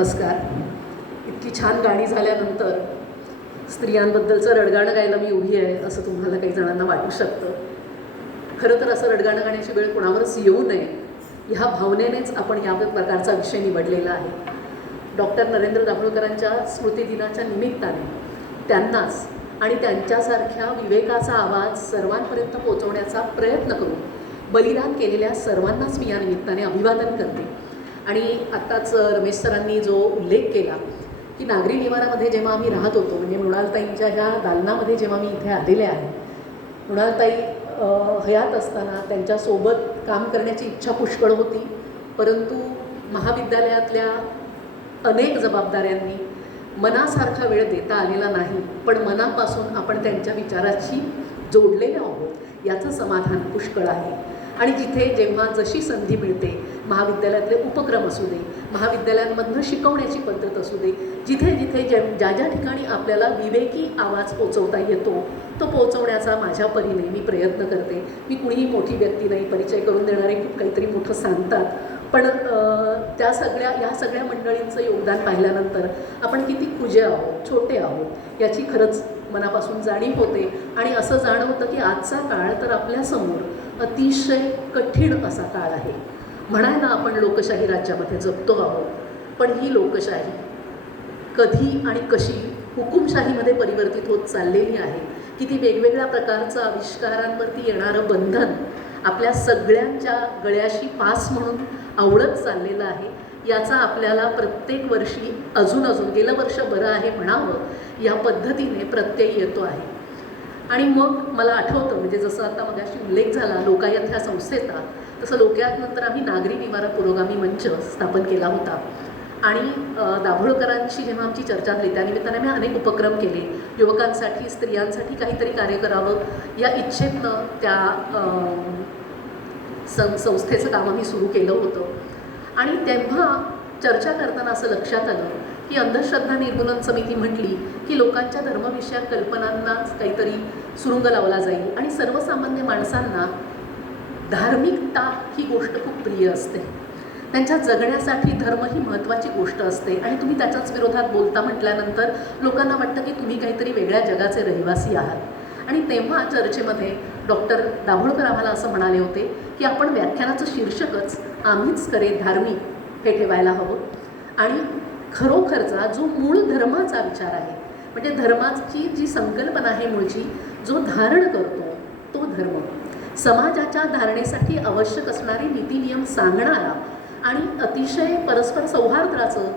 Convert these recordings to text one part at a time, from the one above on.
नमस्कार. इतकी छान गाणी झाल्यानंतर स्त्रियांबद्दलचं रडगाणं गायला मी उभी आहे असं तुम्हाला काही जणांना वाटू शकतं. खरं तर असं रडगाणं गाण्याची वेळ कोणावरच येऊ नये ह्या भावनेनेच आपण या प्रकारचा विषय निवडलेला आहे. डॉक्टर नरेंद्र दाभोळकरांच्या स्मृतिदिनाच्या निमित्ताने त्यांनाच आणि त्यांच्यासारख्या विवेकाचा आवाज सर्वांपर्यंत पोहोचवण्याचा प्रयत्न करून बलिदान केलेल्या सर्वांनाच मी या निमित्ताने अभिवादन करते. आणि आत्ताच रमेश सरांनी जो उल्लेख केला की नागरी निवारामध्ये जेव्हा आम्ही राहत होतो, म्हणजे मृणालताईंच्या ह्या दालनामध्ये जेव्हा मी इथे आलेले आहे, मृणालताई हयात असताना त्यांच्यासोबत काम करण्याची इच्छा पुष्कळ होती, परंतु महाविद्यालयातल्या अनेक जबाबदाऱ्यांनी मनासारखा वेळ देता आलेला नाही. पण मनापासून आपण त्यांच्या विचाराशी जोडलेलो आहोत याचं समाधान पुष्कळ आहे. आणि जिथे जेव्हा जशी संधी मिळते, महाविद्यालयातले उपक्रम असू दे, महाविद्यालयांमधनं शिकवण्याची पद्धत असू दे, जिथे जिथे ज्या ज्या ठिकाणी आपल्याला विवेकी आवाज पोचवता येतो तो पोचवण्याचा माझ्या परीने मी प्रयत्न करते. मी कुणीही मोठी व्यक्ती नाही, परिचय करून देणारे खूप काहीतरी मोठं सांगतात, पण या सगळ्या मंडळींचं योगदान पाहिल्यानंतर आपण किती कुजे आहोत, छोटे आहोत याची खरंच मनापासून जाणीव होते. आणि असं जाणवतं की आजचा काळ तर आपल्यासमोर अतिशय कठीण असा काळ आहे. म्हणायला आपण लोकशाही राज्यामध्ये जगतो आहोत, पण ही लोकशाही कधी आणि कशी हुकुमशाहीमध्ये परिवर्तित होत चाललेली आहे. किती वेगवेगळ्या प्रकारचं आविष्कारांवरती येणारं बंधन आपल्या सगळ्यांच्या गळ्याशी फास म्हणून आवळत चाललेलं आहे. याचा आपल्याला प्रत्येक वर्षी अजून गेलं वर्ष बरं आहे म्हणावं या पद्धतीने प्रत्यय येतो आहे. आणि मग मला आठवतं, म्हणजे जसं आता मगाशी उल्लेख झाला लोकायत ह्या संस्थेचा, तसं लोकायतनंतर आम्ही नागरी निवारा पुरोगामी मंच स्थापन केला होता. आणि दाभोळकरांशी जेव्हा आमची चर्चा झाली त्यानिमित्ताने आम्ही अनेक उपक्रम केले. युवकांसाठी, स्त्रियांसाठी काहीतरी कार्य करावं या इच्छेतनं त्या संस्थेचं काम आम्ही सुरू केलं होतं. आणि तेव्हा चर्चा करताना असं लक्षात आलं की अंधश्रद्धा निर्मूलन समिती म्हटली की लोकांच्या धर्मविषयक कल्पनांनाच काहीतरी सुरुंग लावला जाईल आणि सर्वसामान्य माणसांना धार्मिकता ही गोष्ट खूप प्रिय असते. त्यांच्या जगण्यासाठी धर्म ही महत्त्वाची गोष्ट असते आणि तुम्ही त्याच्याच विरोधात बोलता म्हटल्यानंतर लोकांना वाटतं की तुम्ही काहीतरी वेगळ्या जगाचे रहिवासी आहात. आणि तेव्हा चर्चेमध्ये डॉक्टर दाभोळकर आम्हाला असं म्हणाले होते की आपण व्याख्यानाचं शीर्षकच आम्हीच करे धार्मिक हे ठेवायला हवं. आणि खरोखरचा जो मूळ धर्माचा विचार आहे, म्हणजे धर्माची जी संकल्पना आहे मूळची, जो धारण करतो तो धर्म, समाजाच्या धारणेसाठी आवश्यक असणारे नीतिनियम सांगणारा आणि अतिशय परस्पर सौहार्दाचं,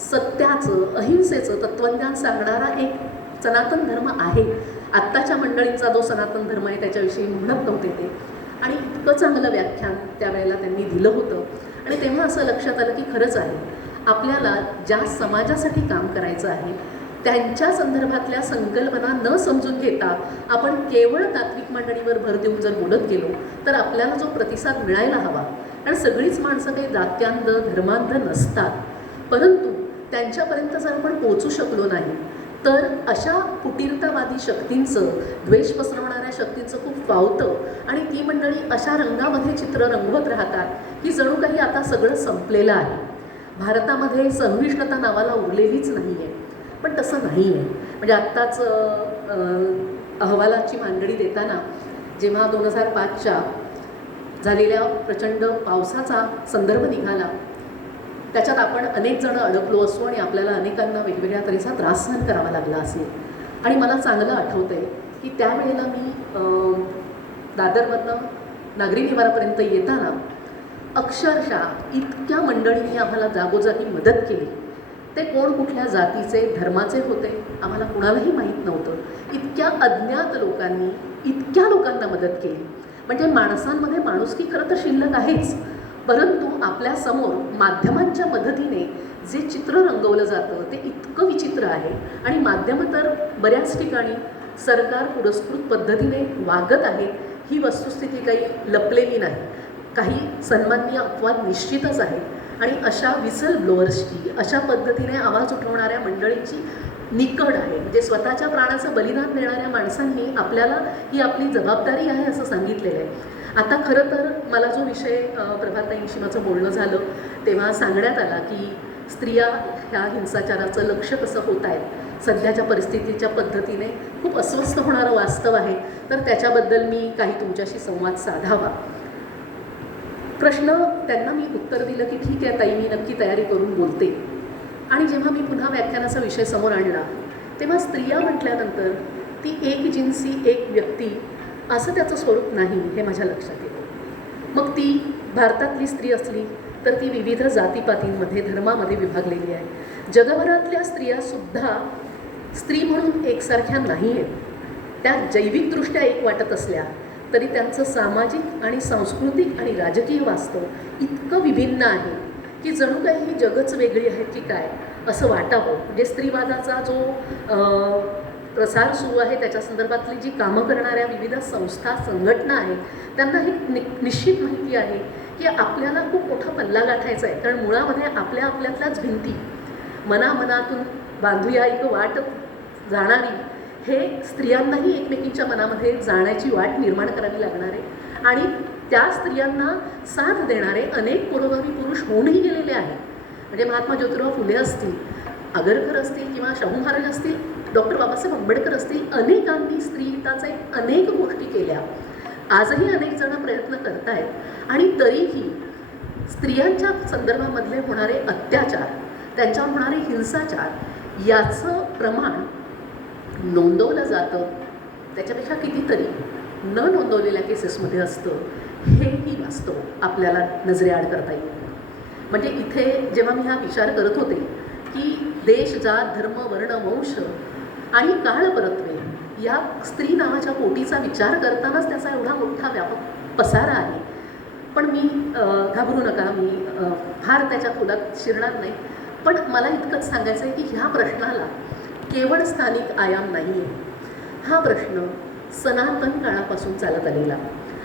सत्याचं, अहिंसेचं तत्त्वज्ञान सांगणारा एक सनातन धर्म आहे. आत्ताच्या मंडळींचा जो सनातन धर्म आहे त्याच्याविषयी म्हणत नव्हते ते. आणि इतकं चांगलं व्याख्यान त्यावेळेला त्यांनी दिलं होतं. आणि तेव्हा असं लक्षात आलं की खरंच आहे, आपल्याला ज्या समाजासाठी काम करायचं आहे त्यांच्या संदर्भातल्या संकल्पना न समजून घेता आपण केवळ तात्विक मांडणीवर भर देऊन जर बोलत गेलो तर आपल्याला जो प्रतिसाद मिळायला हवा, कारण सगळीच माणसं काही जात्यांध धर्मांध नसतात, परंतु त्यांच्यापर्यंत जर आपण पोचू शकलो नाही तर अशा फुटीरतावादी शक्तींचं, द्वेष पसरवणाऱ्या शक्तींचं खूप वावतं. आणि ती मंडळी अशा रंगामध्ये चित्र रंगवत राहतात की जणू काही आता सगळं संपलेलं आहे, भारतामध्ये सहिष्णुता नावाला उरलेलीच नाही आहे. पण तसं नाही आहे. म्हणजे आत्ताच अहवालाची मांडणी देताना जेव्हा 2005च्या झालेल्या प्रचंड पावसाचा संदर्भ निघाला, त्याच्यात आपण अनेक जणं अडकलो असू आणि आपल्याला अनेकांना वेगवेगळ्या तऱ्हेचा त्रास सहन करावा लागला असेल. आणि मला चांगलं आठवतं आहे की त्यावेळेला मी दादरवरनं नागरी निवारापर्यंत येताना अक्षरशः इतक्या मंडळींनी आम्हाला जागोजागी मदत केली. ते कोण कुठल्या जातीचे, धर्माचे होते आम्हाला कुणालाही माहीत नव्हतं. इतक्या अज्ञात लोकांनी इतक्या लोकांना मदत केली. म्हणजे माणसांमध्ये माणुसकी खरं तर शिल्लक आहेच, परंतु आपल्यासमोर माध्यमांच्या मदतीने जे चित्र रंगवलं जातं ते इतकं विचित्र आहे. आणि माध्यमं तर बऱ्याच ठिकाणी सरकार पुरस्कृत पद्धतीने वागत आहेत, ही वस्तुस्थिती काही लपलेली नाही. काही सन्माननीय अपवाद निश्चितच आहेत. आणि अशा विसल ब्लोअर्सची, अशा पद्धतीने आवाज उठवणाऱ्या मंडळींची निकड आहे. म्हणजे स्वतःच्या प्राणाचं बलिदान देणाऱ्या माणसांनी आपल्याला ही आपली जबाबदारी आहे असं सांगितलेलं आहे. आता खरं तर मला जो विषय प्रभाताईंशी माझं बोलणं झालं तेव्हा सांगण्यात आला की स्त्रिया ह्या हिंसाचाराचं लक्ष कसं होत आहे, सध्याच्या परिस्थितीच्या पद्धतीने खूप अस्वस्थ होणारं वास्तव आहे. तर त्याच्याबद्दल मी काही तुमच्याशी संवाद साधावा. प्रश्न त्यांना मी उत्तर दिलं की ठीक आहे ताई, मी नक्की तयारी करून बोलते. आणि जेव्हा मी पुन्हा व्याख्यानाचा विषय समोर आणला तेव्हा स्त्रिया म्हटल्यानंतर ती एक जिन्सी एक व्यक्ती असं त्याचं स्वरूप नाही हे माझ्या लक्षात येतं. मग ती भारतातली स्त्री असली तर ती विविध जातीपातींमध्ये धर्मामध्ये विभागलेली आहे. जगभरातल्या स्त्रियासुद्धा स्त्री म्हणून एकसारख्या नाही आहेत. त्या जैविकदृष्ट्या एक वाटत असल्या तरी त्यांचं सामाजिक आणि सांस्कृतिक आणि राजकीय वास्तव इतकं विभिन्न आहे की जणू काही ही जगच वेगळी आहेत की काय असं वाटावं. म्हणजे स्त्रीवादाचा जो प्रसार सुरू आहे त्याच्या संदर्भातली जी कामं करणाऱ्या विविध संस्था संघटना आहेत त्यांना ही निश्चित माहिती आहे की आपल्याला खूप मोठा पल्ला गाठायचा आहे. कारण मुळामध्ये आपल्यातल्याच भिंती मनामनातून बांधूया एक वाट जाणारी हे स्त्रियांनाही एकमेकींच्या मनामध्ये जाण्याची वाट निर्माण करावी लागणार आहे. आणि त्या स्त्रियांना साथ देणारे अनेक पुरोगामी पुरुष होऊनही गेलेले आहेत. म्हणजे महात्मा ज्योतिराव फुले असतील, आगरकर असतील किंवा शाहू महाराज असतील, डॉक्टर बाबासाहेब आंबेडकर असतील, अनेकांनी स्त्री हिताचे अनेक गोष्टी केल्या. आजही अनेक जण प्रयत्न करत आहेत. आणि तरीही स्त्रियांच्या संदर्भामधले होणारे अत्याचार, त्यांच्यावर होणारे हिंसाचार याचं प्रमाण नोंदवलं जातं त्याच्यापेक्षा कितीतरी न नोंदवलेल्या केसेसमध्ये असतं हेही वास्तव आपल्याला नजरेआड करता येईल. म्हणजे इथे जेव्हा मी हा विचार करत होते की देश, जात, धर्म, वर्ण, वंश आणि काळ परत्वे या स्त्री नावाच्या कोटीचा विचार करतानाच त्याचा एवढा मोठा व्यापक पसारा आहे. पण मी घाबरू नका, मी फार त्याच्या खोलात शिरणार नाही. पण मला इतकंच सांगायचं आहे की ह्या प्रश्नाला केवळ स्थानिक आयाम नाही आहे. हा प्रश्न सनातन काळापासून चालत आलेला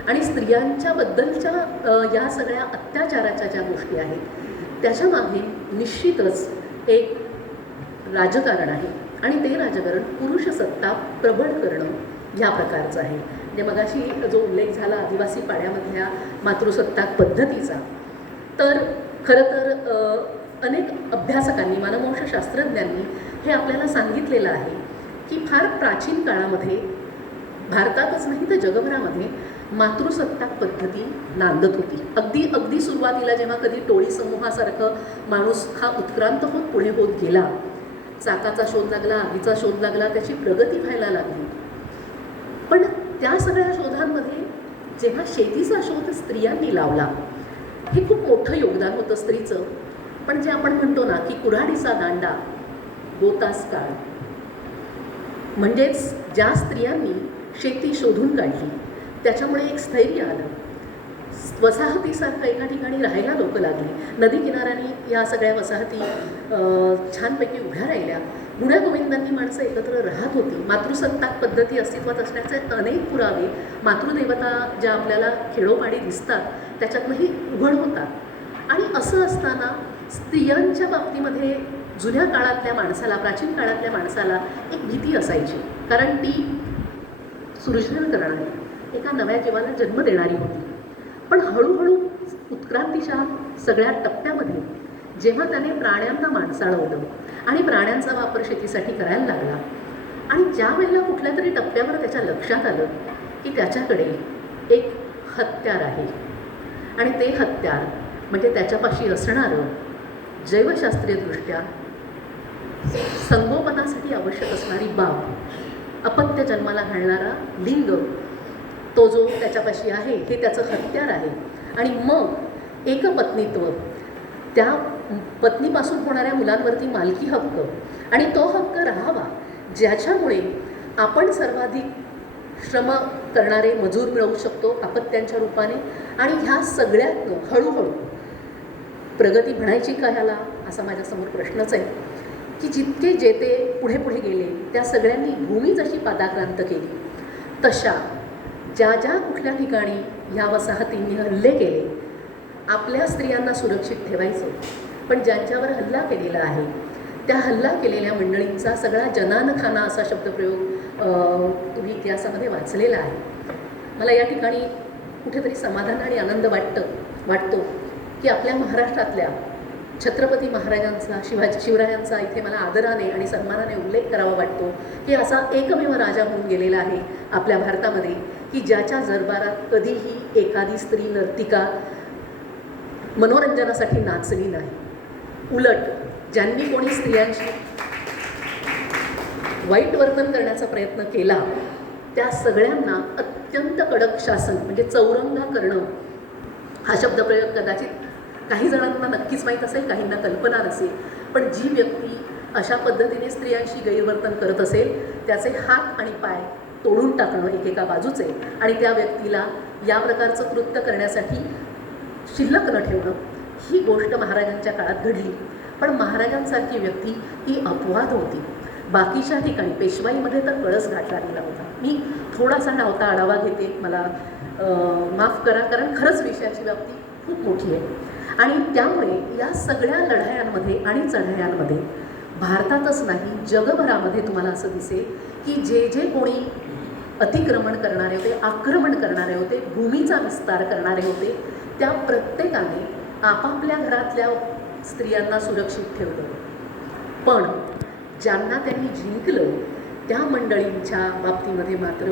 आणि स्त्रियांच्याबद्दलच्या या सगळ्या अत्याचाराच्या ज्या गोष्टी आहेत त्याच्यामागे निश्चितच एक राजकारण आहे. आणि ते राजकारण पुरुषसत्ता प्रबळ करणं ह्या प्रकारचं आहे. म्हणजे मगाशी जो उल्लेख झाला आदिवासी पाड्यामधल्या मातृसत्ताक पद्धतीचा, तर खरं तर अनेक अभ्यासकांनी, मानववंशशास्त्रज्ञांनी हे आपल्याला सांगितलेलं आहे की फार प्राचीन काळामध्ये भारतातच नाही तर जगभरामध्ये मातृसत्ताक पद्धती नांदत होती. अगदी सुरुवातीला जेव्हा कधी टोळी समूहासारखं माणूस हा उत्क्रांत होत पुढे होत गेला, चाकाचा शोध लागला, आगीचा शोध लागला, त्याची प्रगती व्हायला लागली. पण त्या सगळ्या शोधांमध्ये जेव्हा शेतीचा शोध स्त्रियांनी लावला हे खूप मोठं योगदान होतं स्त्रीचं. पण जे आपण म्हणतो ना की कुऱ्हाडीचा दांडा गोतास काळ, म्हणजेच ज्या स्त्रियांनी शेती शोधून काढली त्याच्यामुळे एक स्थैर्य आलं, वसाहतीसारखं एका ठिकाणी राहायला लोक लागली. नदी किनाऱ्याने या सगळ्या वसाहती छानपैकी उभ्या राहिल्या. गुण्यागोविंदांनी माणसं एकत्र राहत होती. मातृसत्ताक पद्धती अस्तित्वात असण्याचे अनेक पुरावे, मातृदेवता ज्या आपल्याला खेडोपाडी दिसतात त्याच्यातनंही उघड होतात. आणि असं असताना स्त्रियांच्या बाबतीमध्ये जुन्या काळातल्या माणसाला, प्राचीन काळातल्या माणसाला एक भीती असायची. कारण ती सृजन करणारी, एका नव्या जीवाला जन्म देणारी होती. पण हळूहळू उत्क्रांतीच्या सगळ्या टप्प्यामध्ये जेव्हा त्याने प्राण्यांना माणसाळवलं आणि प्राण्यांचा वापर शेतीसाठी करायला लागला आणि ज्या वेळेला कुठल्या तरी टप्प्यावर त्याच्या लक्षात आलं की त्याच्याकडे एक हत्यार आहे आणि ते हत्यार म्हणजे त्याच्यापाशी असणारं जैवशास्त्रीयदृष्ट्या संगोपनासाठी आवश्यक असणारी बाब, अपत्य जन्माला घालणारा लिंग, तो जो त्याच्यापाशी आहे हे त्याचं हत्यार आहे. आणि मग एकपत्नीत्व, त्या पत्नीपासून होणाऱ्या मुलांवरती मालकी हक्क आणि तो हक्क राहावा ज्याच्यामुळे आपण सर्वाधिक श्रम करणारे मजूर मिळवू शकतो अपत्यांच्या रूपाने. आणि ह्या सगळ्यातनं हळूहळू प्रगती म्हणायची का ह्याला, असा माझ्यासमोर प्रश्नच आहे की जितके जेते पुढे पुढे गेले त्या सगळ्यांनी भूमी जशी पादाक्रांत केली तशा ज्या ज्या कुठल्या ठिकाणी ह्या वसाहतींनी हल्ले केले आपल्या स्त्रियांना सुरक्षित ठेवायचं, पण ज्यांच्यावर हल्ला केलेला आहे त्या हल्ला केलेल्या मंडळींचा सगळा जनानखाना असा शब्दप्रयोग तुम्ही इतिहासामध्ये वाचलेला आहे. मला या ठिकाणी कुठेतरी समाधान आणि आनंद वाटतो की आपल्या महाराष्ट्रातल्या छत्रपती महाराजांचा शिवरायांचा इथे मला आदराने आणि सन्मानाने उल्लेख करावा वाटतो की असा एकमेव राजा होऊन गेलेला आहे आपल्या भारतामध्ये की ज्याच्या दरबारात कधीही एखादी स्त्री नर्तिका मनोरंजनासाठी नाचली नाही. उलट ज्यांनी कोणी स्त्रियांशी वाईट वर्तन करण्याचा प्रयत्न केला त्या सगळ्यांना अत्यंत कडक शासन म्हणजे चौरंगा करणं हा शब्दप्रयोग कदाचित काही जणांना नक्कीच माहीत असेल, काहींना कल्पना नसेल, पण जी व्यक्ती अशा पद्धतीने स्त्रियांशी गैरवर्तन करत असेल त्याचे हात आणि पाय तोडून टाकणं एकेका बाजूचे आणि त्या व्यक्तीला या प्रकारचं कृत्य करण्यासाठी शिल्लक न ठेवणं ही गोष्ट महाराजांच्या काळात घडली. पण महाराजांसारखी व्यक्ती ही अपवाद होती. बाकीच्या ठिकाणी पेशवाईमध्ये तर कळस गाठला गेला होता. मी थोडासा धावता आढावा घेते, मला माफ करा, कारण खरंच विषयाची व्याप्ती खूप मोठी आहे. आणि त्यामुळे या सगळ्या लढायांमध्ये आणि चढायांमध्ये भारतातच नाही जगभरामध्ये तुम्हाला असं दिसेल की जे जे कोणी अतिक्रमण करणारे होते, आक्रमण करणारे होते, भूमीचा विस्तार करणारे होते, त्या प्रत्येकाने आपापल्या घरातल्या स्त्रियांना सुरक्षित ठेवलं. पण ज्यांना त्यांनी जिंकलं त्या मंडळींच्या बाबतीमध्ये मात्र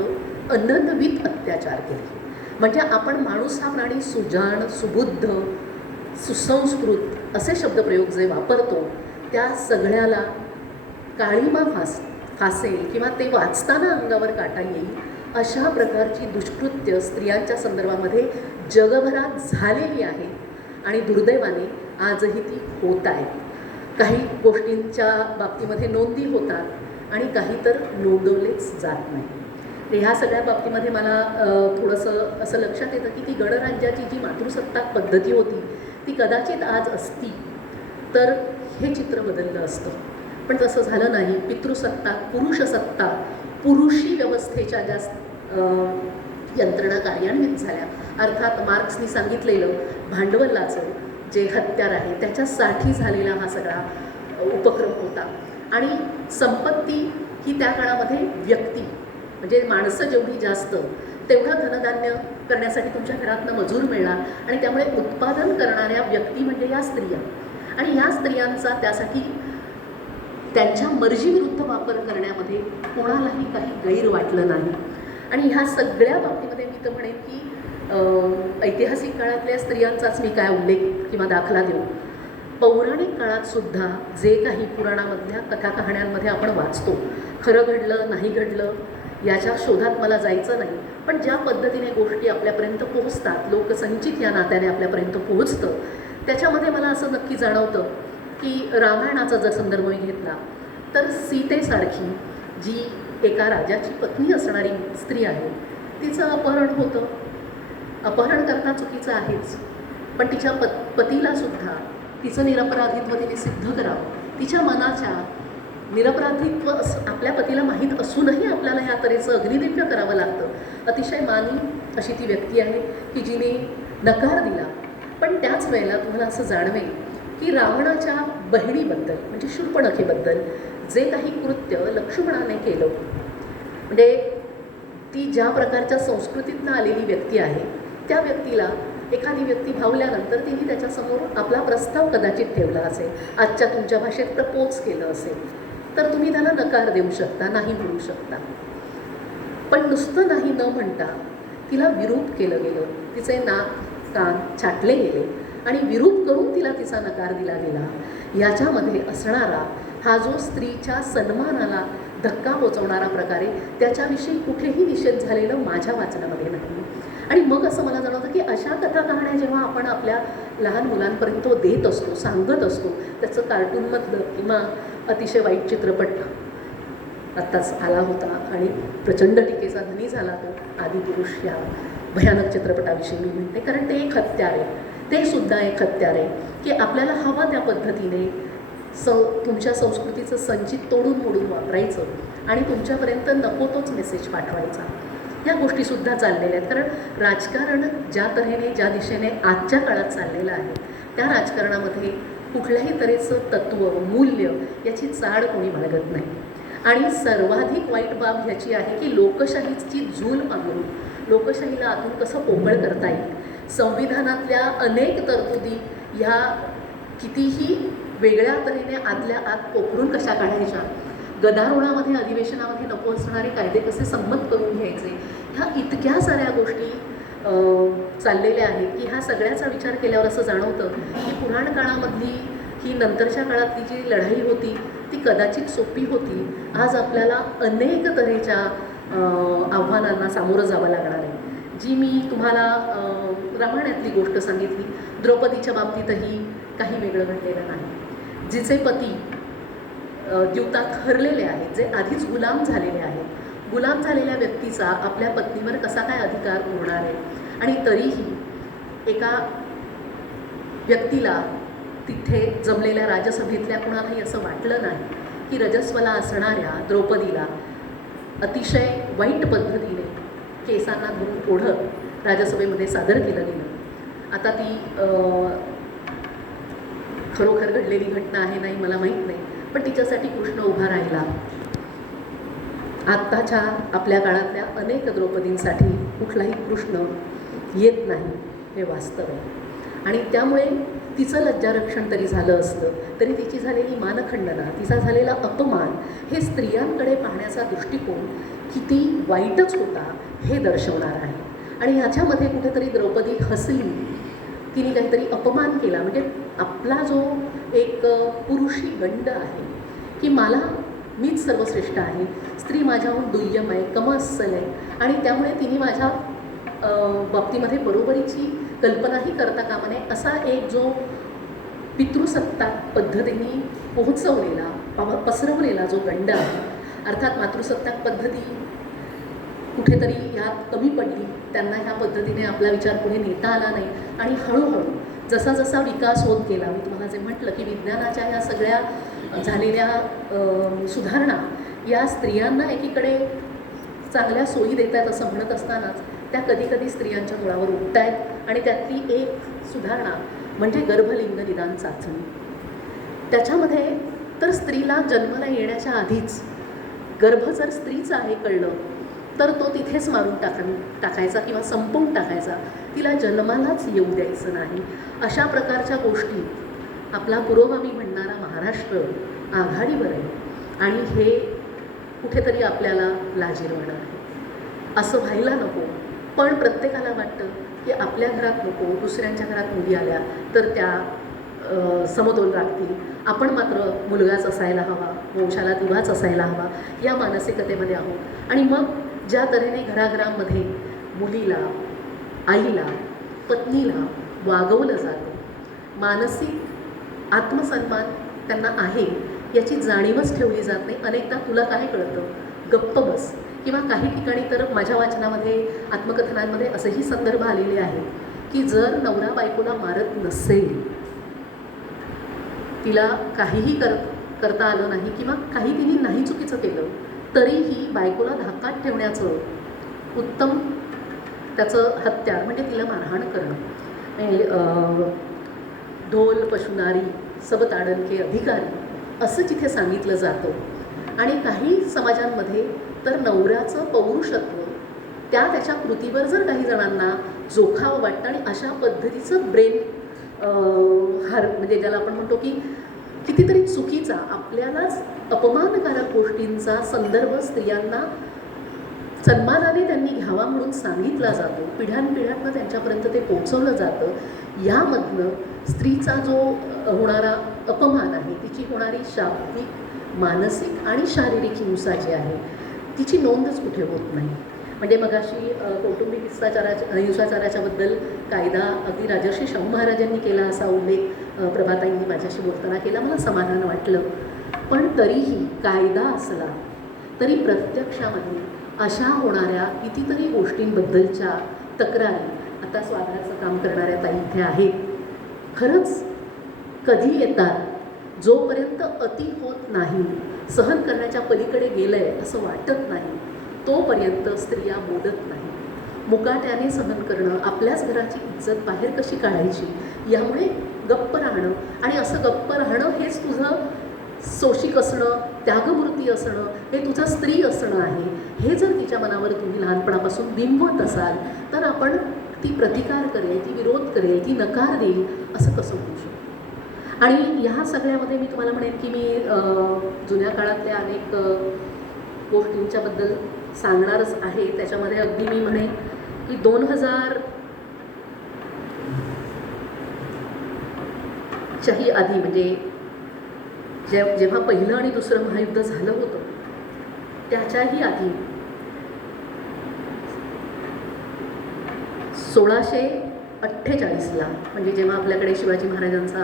अनन्वित अत्याचार केले. म्हणजे आपण माणूस हा प्राणी सुजाण, सुबुद्ध, सुसंस्कृत असे शब्दप्रयोग जे वापरतो त्या सगळ्याला काळीमा फासेल किंवा ते वाचताना अंगावर काटा येईल अशा प्रकारची दुष्कृत्य स्त्रियांच्या संदर्भामध्ये जगभरात झालेली आहे आणि दुर्दैवाने आजही ती होत आहे. काही गोष्टींच्या बाबतीमध्ये नोंदी होतात आणि काही तर नोंदवलेच जात नाही. ह्या सगळ्या बाबतीमध्ये मला थोडंसं असं लक्षात येतं की ती गणराज्याची जी मातृसत्ताक पद्धती होती ती कदाचित आज असती तर हे चित्र बदललं असतं. पण तसं झालं नाही. पितृसत्ताक, पुरुषसत्ताक, पुरुषी व्यवस्थेच्या ज्या यंत्रणा कार्यान्वित झाल्या, अर्थात मार्क्सनी सांगितलेलं भांडवलाचं जे हत्यार आहे त्याच्यासाठी झालेला हा सगळा उपक्रम होता. आणि संपत्ती ही त्या काळामध्ये व्यक्ती म्हणजे माणसं जेवढी जास्त तेवढं धनधान्य करण्यासाठी तुमच्या घरातनं मजूर मिळणार आणि त्यामुळे उत्पादन करणाऱ्या व्यक्ती म्हणजे या स्त्रिया आणि या स्त्रियांचा त्यासाठी त्यांच्या मर्जीविरुद्ध वापर करण्यामध्ये कोणालाही काही गैर वाटलं नाही. आणि ह्या सगळ्या बाबतीमध्ये मी तर म्हणेन की ऐतिहासिक काळातल्या स्त्रियांचाच मी काय उल्लेख किंवा दाखला देऊ. पौराणिक काळात सुद्धा जे काही पुराणामधल्या कथा कहाण्यांमध्ये आपण वाचतो, खरं घडलं नाही घडलं याच्या शोधात मला जायचं नाही, पण ज्या पद्धतीने गोष्टी आपल्यापर्यंत पोहोचतात, लोकसंचित या नात्याने आपल्यापर्यंत पोहोचतं, त्याच्यामध्ये मला असं नक्की जाणवतं की रामायणाचा जर संदर्भ मी घेतला तर सीतेसारखी जी एका राजाची पत्नी असणारी स्त्री आहे तिचं अपहरण होतं. अपहरण करणं चुकीचं आहेच, पण तिच्या पतीलासुद्धा तिचं निरपराधित्व तिने सिद्ध करावं. तिच्या मनाच्या निरपराधित्व आपल्या पतीला माहीत असूनही आपल्याला ह्या तऱ्हेचं अग्निदिव्य करावं लागतं. अतिशय मानी अशी ती व्यक्ती आहे की जिने नकार दिला. पण त्याच वेळेला तुम्हाला असं जाणवेल की रावणाच्या बहिणीबद्दल म्हणजे शूर्पणखेबद्दल जे काही कृत्य लक्ष्मणाने केलं, म्हणजे ती ज्या प्रकारच्या संस्कृतीतनं आलेली व्यक्ती आहे त्या व्यक्तीला एखादी व्यक्ती भावल्यानंतर तिने त्याच्यासमोर आपला प्रस्ताव कदाचित ठेवला असेल, आजच्या तुमच्या भाषेत प्रपोज केलं असेल, तर तुम्ही त्याला नकार देऊ शकता, नाही म्हणू शकता. पण नुसतं नाही न म्हणता तिला विरूप केलं गेलं, तिचे नाक कान छाटले गेले आणि विरूप करून तिला तिचा नकार दिला गेला. याच्यामध्ये असणारा हा जो स्त्रीच्या सन्मानाला धक्का पोचवणारा प्रकारे त्याच्याविषयी कुठेही निषेध झालेलं माझ्या वाचनामध्ये नाही. आणि मग असं मला जाणवतं की अशा कथा कहाण्या जेव्हा आपण आपल्या लहान मुलांपर्यंत देत असतो, सांगत असतो, त्याचं कार्टूनमधलं किंवा अतिशय वाईट चित्रपट आत्ताच आला होता आणि प्रचंड टीकेचा धनी झाला तो आदिपुरुष या भयानक चित्रपटाविषयी मी म्हणते, कारण ते एक हत्यार आहे. ते सुद्धा एक हत्यार आहे की आपल्याला हवं त्या पद्धतीने तुमच्या संस्कृतीचं संचित तोडून मोडून वापरायचं आणि तुमच्यापर्यंत नको तोच मेसेज पाठवायचा. या गोष्टीसुद्धा चाललेल्या आहेत. कारण राजकारण ज्या तऱ्हेने ज्या दिशेने आजच्या काळात चाललेलं आहे त्या राजकारणामध्ये कुठल्याही तऱ्हेचं तत्त्व मूल्य याची चाड कोणी बाळगत नाही. आणि सर्वाधिक वाईट बाब ह्याची आहे की लोकशाहीची झूल पांघरून लोकशाहीला आतून कसं पोकळ करता येईल, संविधानातल्या अनेक तरतुदी ह्या कितीही वेगळ्या तऱ्हेने आतल्या आत पोखरून कशा काढायच्या, गदारोळामध्ये अधिवेशनामध्ये नको असणारे कायदे कसे संमत करून घ्यायचे, ह्या इतक्या साऱ्या गोष्टी चाललेल्या आहेत की ह्या सगळ्याचा विचार केल्यावर असं जाणवतं की पुराण काळामधली ही नंतरच्या काळातली जी लढाई होती ती कदाचित सोपी होती. आज आपल्याला अनेक तऱ्हेच्या आव्हानांना सामोरं जावं लागणार आहे. जी मी तुम्हाला रामायणातली गोष्ट सांगितली, द्रौपदीच्या बाबतीतही काही वेगळं घडलेलं नाही. जिचे पती द्यूतात हरलेले आहेत, जे आधीच गुलाम झालेले आहेत, गुलाम झालेल्या व्यक्तीचा आपल्या पत्नीवर कसा काय अधिकार उरणार आहे. आणि तरीही एका व्यक्तीला तिथे जमलेल्या राजसभेतल्या कुणालाही असं वाटलं नाही की रजस्वला असणाऱ्या द्रौपदीला अतिशय वाईट पद्धतीने केसांना धरून ओढत राजसभेमध्ये सादर केलं गेलं. आता ती खरोखर घडलेली घटना आहे नाही मला माहीत नाही, पण तिच्यासाठी कृष्ण उभा राहिला. आत्ताच्या आपल्या काळातल्या अनेक द्रौपदींसाठी कुठलाही कृष्ण येत नाही, हे वास्तव आहे. आणि त्यामुळे तिचं लज्जारक्षण तरी झालं असतं तरी तिची झालेली मानखंडना, तिचा झालेला अपमान, हे स्त्रियांकडे पाहण्याचा दृष्टिकोन किती वाईटच होता हे दर्शवणार आहे. आणि ह्याच्यामध्ये कुठेतरी द्रौपदी हसली, तिने काहीतरी अपमान केला. म्हणजे आपला जो एक पुरुषी गंड आहे की मीच सर्वश्रेष्ठ आहे, स्त्री माझ्याहून दुय्यम आहे, कमअस्सल आहे, आणि त्यामुळे तिने माझ्या बाबतीमध्ये बरोबरीची कल्पनाही करता कामा नये, असा एक जो पितृसत्ताक पद्धतीने पोहोचवलेला पसरवलेला जो गंड आहे. अर्थात मातृसत्ताक पद्धती कुठेतरी ह्यात कमी पडली, त्यांना ह्या पद्धतीने आपला विचार पुढे नेता आला नाही. आणि हळूहळू जसा जसा विकास होत गेला, मी तुम्हाला जे म्हटलं की विज्ञानाच्या ह्या सगळ्या झालेल्या सुधारणा या स्त्रियांना एकीकडे चांगल्या सोयी देत आहेत असं म्हणत असतानाच त्या कधीकधी स्त्रियांच्या मुळावर उठत आहेत. आणि त्यातली एक सुधारणा म्हणजे गर्भलिंग निदान चाचणी. त्याच्यामध्ये तर स्त्रीला जन्माला येण्याच्या आधीच गर्भ जर स्त्रीचा आहे कळलं तर तो तिथेच मारून टाकायचा किंवा संपवून टाकायचा, तिला जन्मालाच येऊ द्यायचं नाही. अशा प्रकारच्या गोष्टी आपला पुरोगामी म्हणणारा महाराष्ट्र आघाडीवर आहे. आणि हे कुठेतरी आपल्याला लाजिरवाणं आहे. असं व्हायला नको, पण प्रत्येकाला वाटतं की आपल्या घरात नको, दुसऱ्यांच्या घरात मुली आल्या तर त्या समतोल राखतील, आपण मात्र मुलगाच असायला हवा, वंशाला दिवाच असायला हवा, या मानसिकतेमध्ये आहोत. आणि मग ज्या तऱ्हेने घराघरांमध्ये मुलीला, आईला, पत्नीला वागवलं जातं, मानसिक आत्मसन्मान त्यांना आहे याची जाणीवच ठेवली जात नाही. अनेकदा तुला काय कळतं, गप्प बस. किंवा काही ठिकाणी तर माझ्या वाचनामध्ये, आत्मकथनांमध्ये असेही संदर्भ आलेले आहेत की जर नवरा बायकोला मारत नसेल, तिला काहीही करता आलं नाही किंवा काही तिने नाही चुकीचं केलं, तरीही बायकोला धाकात ठेवण्याचं उत्तम त्याचं हत्यार म्हणजे तिला मारहाण करणं. ढोल पशुनारी सब ताडन के अधिकारी असं जिथे सांगितलं जातं. आणि काही समाजांमध्ये तर नवऱ्याचं पौरुषत्व त्याच्या कृतीवर जर काही जणांना जोखावं वाटतं आणि अशा पद्धतीचं ब्रेन म्हणजे ज्याला आपण म्हणतो की कितीतरी चुकीचा, आपल्यालाच अपमानकारक गोष्टींचा संदर्भ स्त्रियांना सन्मानाने त्यांनी घ्यावा म्हणून सांगितला जातो, पिढ्यानपिढ्यांना त्यांच्यापर्यंत ते पोहोचवलं जातं. यामधनं स्त्रीचा जो होणारा अपमान आहे, तिची होणारी शाब्दिक, मानसिक आणि शारीरिक हिंसा जी आहे तिची नोंदच कुठे होत नाही. म्हणजे मगाशी कौटुंबिक हिंसाचाराच्याबद्दल कायदा अगदी राजर्षी शाहू महाराजांनी केला असा उल्लेख प्रभाताईंनी माझ्याशी बोलताना केला, मला समाधान वाटलं. पण तरीही कायदा असला तरी प्रत्यक्षामध्ये अशा होणाऱ्या कितीतरी गोष्टींबद्दलच्या तक्रारी, आता स्वाधाराचं काम करणाऱ्या ताई इथे आहेत, खरंच कधी येतात, जोपर्यंत अति होत नाही, सहन करण्याच्या पलीकडे गेलं आहे असं वाटत नाही, तोपर्यंत स्त्रिया बोलत नाही. मुकाट्याने सहन करणं, आपल्याच घराची इज्जत बाहेर कशी काढायची यामुळे गप्प राहणं, आणि असं गप्प राहणं हेच तुझं सोशिक असणं, त्यागमूर्ती असणं, हे तुझं स्त्री असणं आहे. हे जर तिच्या मनावर तुम्ही लहानपणापासून बिंबवत असाल तर आपण ती प्रतिकार करेल, ती विरोध करेल, ती नकार देईल असं कसं होऊ शकतं. आणि ह्या सगळ्यामध्ये मी तुम्हाला म्हणेन की मी जुन्या काळातल्या अनेक गोष्टींच्याबद्दल सांगणारच आहे. त्याच्यामध्ये अगदी मी म्हणेन की 2000च्याही आधी, म्हणजे जेव्हा पहिलं आणि दुसरं महायुद्ध झालं होतं त्याच्याही आधी 1648ला, म्हणजे जेव्हा आपल्याकडे शिवाजी महाराजांचा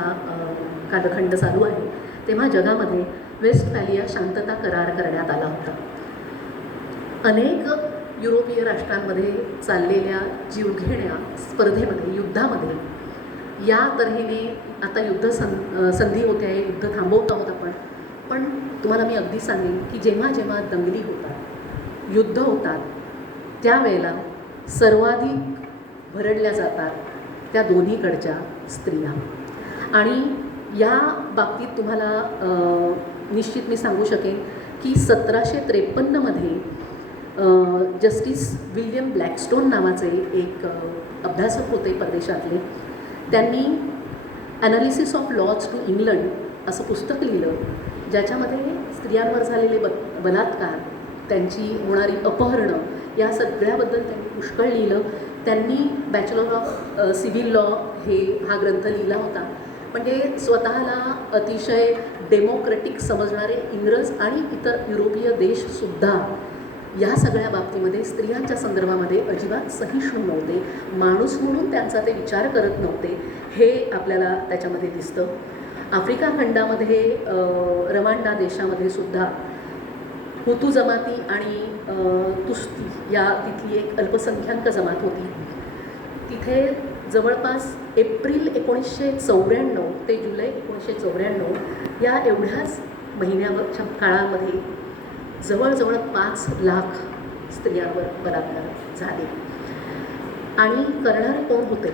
कालखंड चालू आहे, तेव्हा जगामध्ये वेस्टफॅलिया शांतता करार करण्यात आला होता. अनेक युरोपीय राष्ट्रांमध्ये चाललेल्या जीवघेण्या स्पर्धेमध्ये, युद्धामध्ये या तऱ्हेने आता संधी होते आहे, युद्ध थांबवत आहोत आपण. पण तुम्हाला मी अगदी सांगेन की जेव्हा जेव्हा दंगली होतात, युद्ध होतात, त्यावेळेला सर्वाधिक भरडल्या जातात त्या दोन्हीकडच्या स्त्रिया. आणि या बाबतीत तुम्हाला निश्चित मी सांगू शकेन की 1753मध्ये जस्टिस विल्यम ब्लॅकस्टोन नावाचे एक अभ्यासक होते परदेशातले. त्यांनी analysis of laws to England असं पुस्तक लिहिलं, ज्याच्यामध्ये स्त्रियांवर झालेले बलात्कार, त्यांची होणारी अपहरणं या सगळ्याबद्दल त्यांनी पुष्कळ लिहिलं. त्यांनी बॅचलर ऑफ सिव्हिल लॉ हा ग्रंथ लिहिला होता. म्हणजे स्वतःला अतिशय डेमोक्रॅटिक समजणारे इंग्रज आणि इतर युरोपीय देशसुद्धा या सगळ्या बाबतीमध्ये स्त्रियांच्या संदर्भामध्ये अजिबात सहिष्णू नव्हते. माणूस म्हणून त्यांचा ते विचार करत नव्हते, हे आपल्याला त्याच्यामध्ये दिसतं. आफ्रिका खंडामध्ये रवांडा देशामध्ये सुद्धा हुतू जमाती आणि तुस्ती या तिथली एक अल्पसंख्याक जमात होती. तिथे जवळपास एप्रिल 1994 ते जुलै 1994 या एवढ्याच महिन्यावरच्या काळामध्ये जवळजवळ 5 लाख स्त्रियांवर बलात्कार झाले. आणि करणारे कोण होते?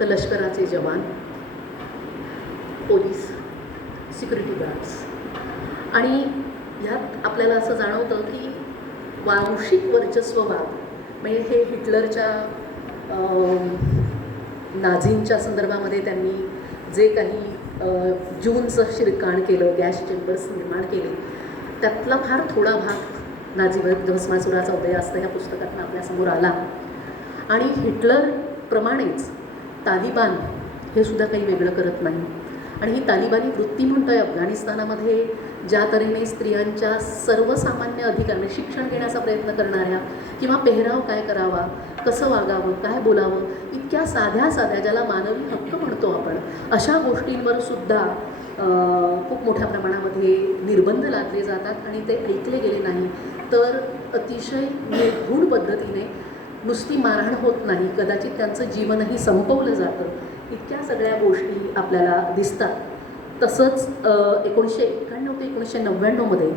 तर लष्कराचे जवान, पोलीस, सिक्युरिटी गार्ड्स. आणि ह्यात आपल्याला असं जाणवतं की वांशिक वर्चस्ववाद, म्हणजे हे हिटलरच्या नाझींच्या संदर्भामध्ये त्यांनी जे काही जूनचं शिरकाण केलं, गॅस चेंबर्स निर्माण केले, त्यातला फार थोडा भाग नाझी भस्मासुराचा उदय असतं ह्या पुस्तकातून आपल्यासमोर आला. आणि हिटलरप्रमाणेच तालिबान हे सुद्धा काही वेगळं करत नाही. आणि ही तालिबानी वृत्ती म्हणतो आहे अफगाणिस्तानामध्ये ज्या तऱ्हेने स्त्रियांच्या सर्वसामान्य अधिकार, म्हणजे शिक्षण घेण्याचा प्रयत्न करणाऱ्या, किंवा पेहराव काय करावा, कसं वागावं, काय बोलावं, इतक्या साध्या साध्या ज्याला मानवी हक्क म्हणतो आपण, अशा गोष्टींवर सुद्धा खूप मोठ्या प्रमाणामध्ये निर्बंध लादले जातात. आणि ते ऐकले गेले नाही तर अतिशय निर्घृण पद्धतीने नुसती मारहाण होत नाही, कदाचित त्यांचं जीवनही संपवलं जातं. इतक्या सगळ्या गोष्टी आपल्याला दिसतात. तसंच 1991 ते 1999मध्ये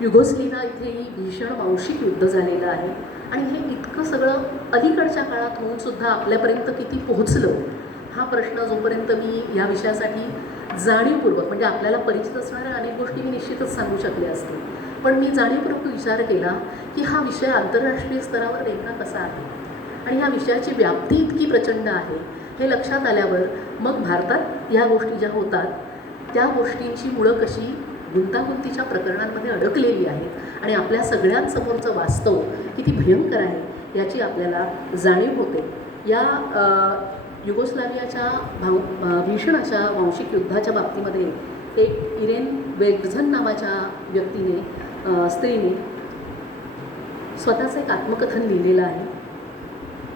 युगोस्लेव्हिया इथेही भीषण वांशिक युद्ध झालेलं आहे. आणि हे इतकं सगळं अलीकडच्या काळात होऊनसुद्धा आपल्यापर्यंत किती पोहोचलं, हा प्रश्न जोपर्यंत मी या विषयासाठी जाणीवपूर्वक, म्हणजे आपल्याला परिचित असणाऱ्या अनेक गोष्टी मी निश्चितच सांगू शकले असते, पण मी जाणीवपूर्वक विचार केला की हा विषय आंतरराष्ट्रीय स्तरावर नेमका कसा आहे आणि ह्या विषयाची व्याप्ती इतकी प्रचंड आहे हे लक्षात आल्यावर मग भारतात या गोष्टी ज्या होतात त्या गोष्टींची मुळं कशी गुंतागुंतीच्या प्रकरणांमध्ये अडकलेली आहेत आणि आपल्या सगळ्यांसमोरचं वास्तव किती भयंकर आहे याची आपल्याला जाणीव होते. या युगोस्लावियाच्या भीषण अशा वांशिक युद्धाच्या बाबतीमध्ये एक इरेन वेगझन नावाच्या व्यक्तीने, स्त्रीने स्वतःचं एक आत्मकथन लिहिलेलं आहे.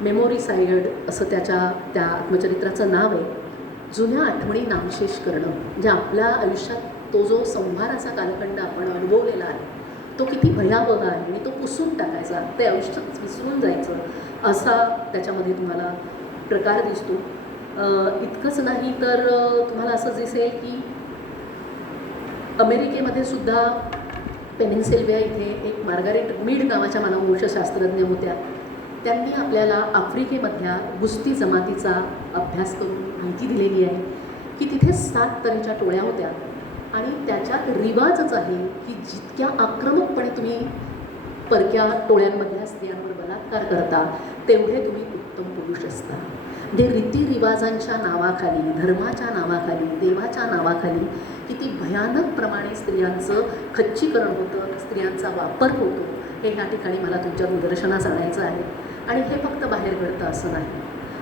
मेमोरी सायड असं त्या आत्मचरित्राचं नाव आहे. जुन्या आठवणी नामशेष करणं, म्हणजे आपल्या आयुष्यात तो जो संहाराचा कालखंड आपण अनुभवलेला आहे तो किती भयावह आहे आणि तो पुसून टाकायचा, ते आयुष्यात विसरून जायचं असा त्याच्यामध्ये तुम्हाला प्रकार दिसतो. इतकंच नाही तर तुम्हाला असं दिसेल की अमेरिकेमध्ये सुद्धा पेनिन्सिल्व्हिया इथे एक मार्गारेट मीड नावाच्या मानववंशशास्त्रज्ञ होत्या. त्यांनी आपल्याला आफ्रिकेमधल्या गुस्ती जमातीचा अभ्यास करून माहिती दिलेली आहे की तिथे 7 तऱ्हेच्या टोळ्या होत्या आणि त्याच्यात रिवाजच आहे की जितक्या आक्रमकपणे तुम्ही परक्या टोळ्यांमधल्या स्त्रियांवर बलात्कार करता तेवढे तुम्ही उत्तम पुरुष असता. म्हणजे रीतिरिवाजांच्या नावाखाली, धर्माच्या नावाखाली, देवाच्या नावाखाली किती भयानक प्रमाणे स्त्रियांचं खच्चीकरण होतं, स्त्रियांचा वापर होतो, हे ह्या ठिकाणी मला तुमच्या निदर्शनास आणायचं आहे. आणि हे फक्त बाहेर घडतं असं नाही.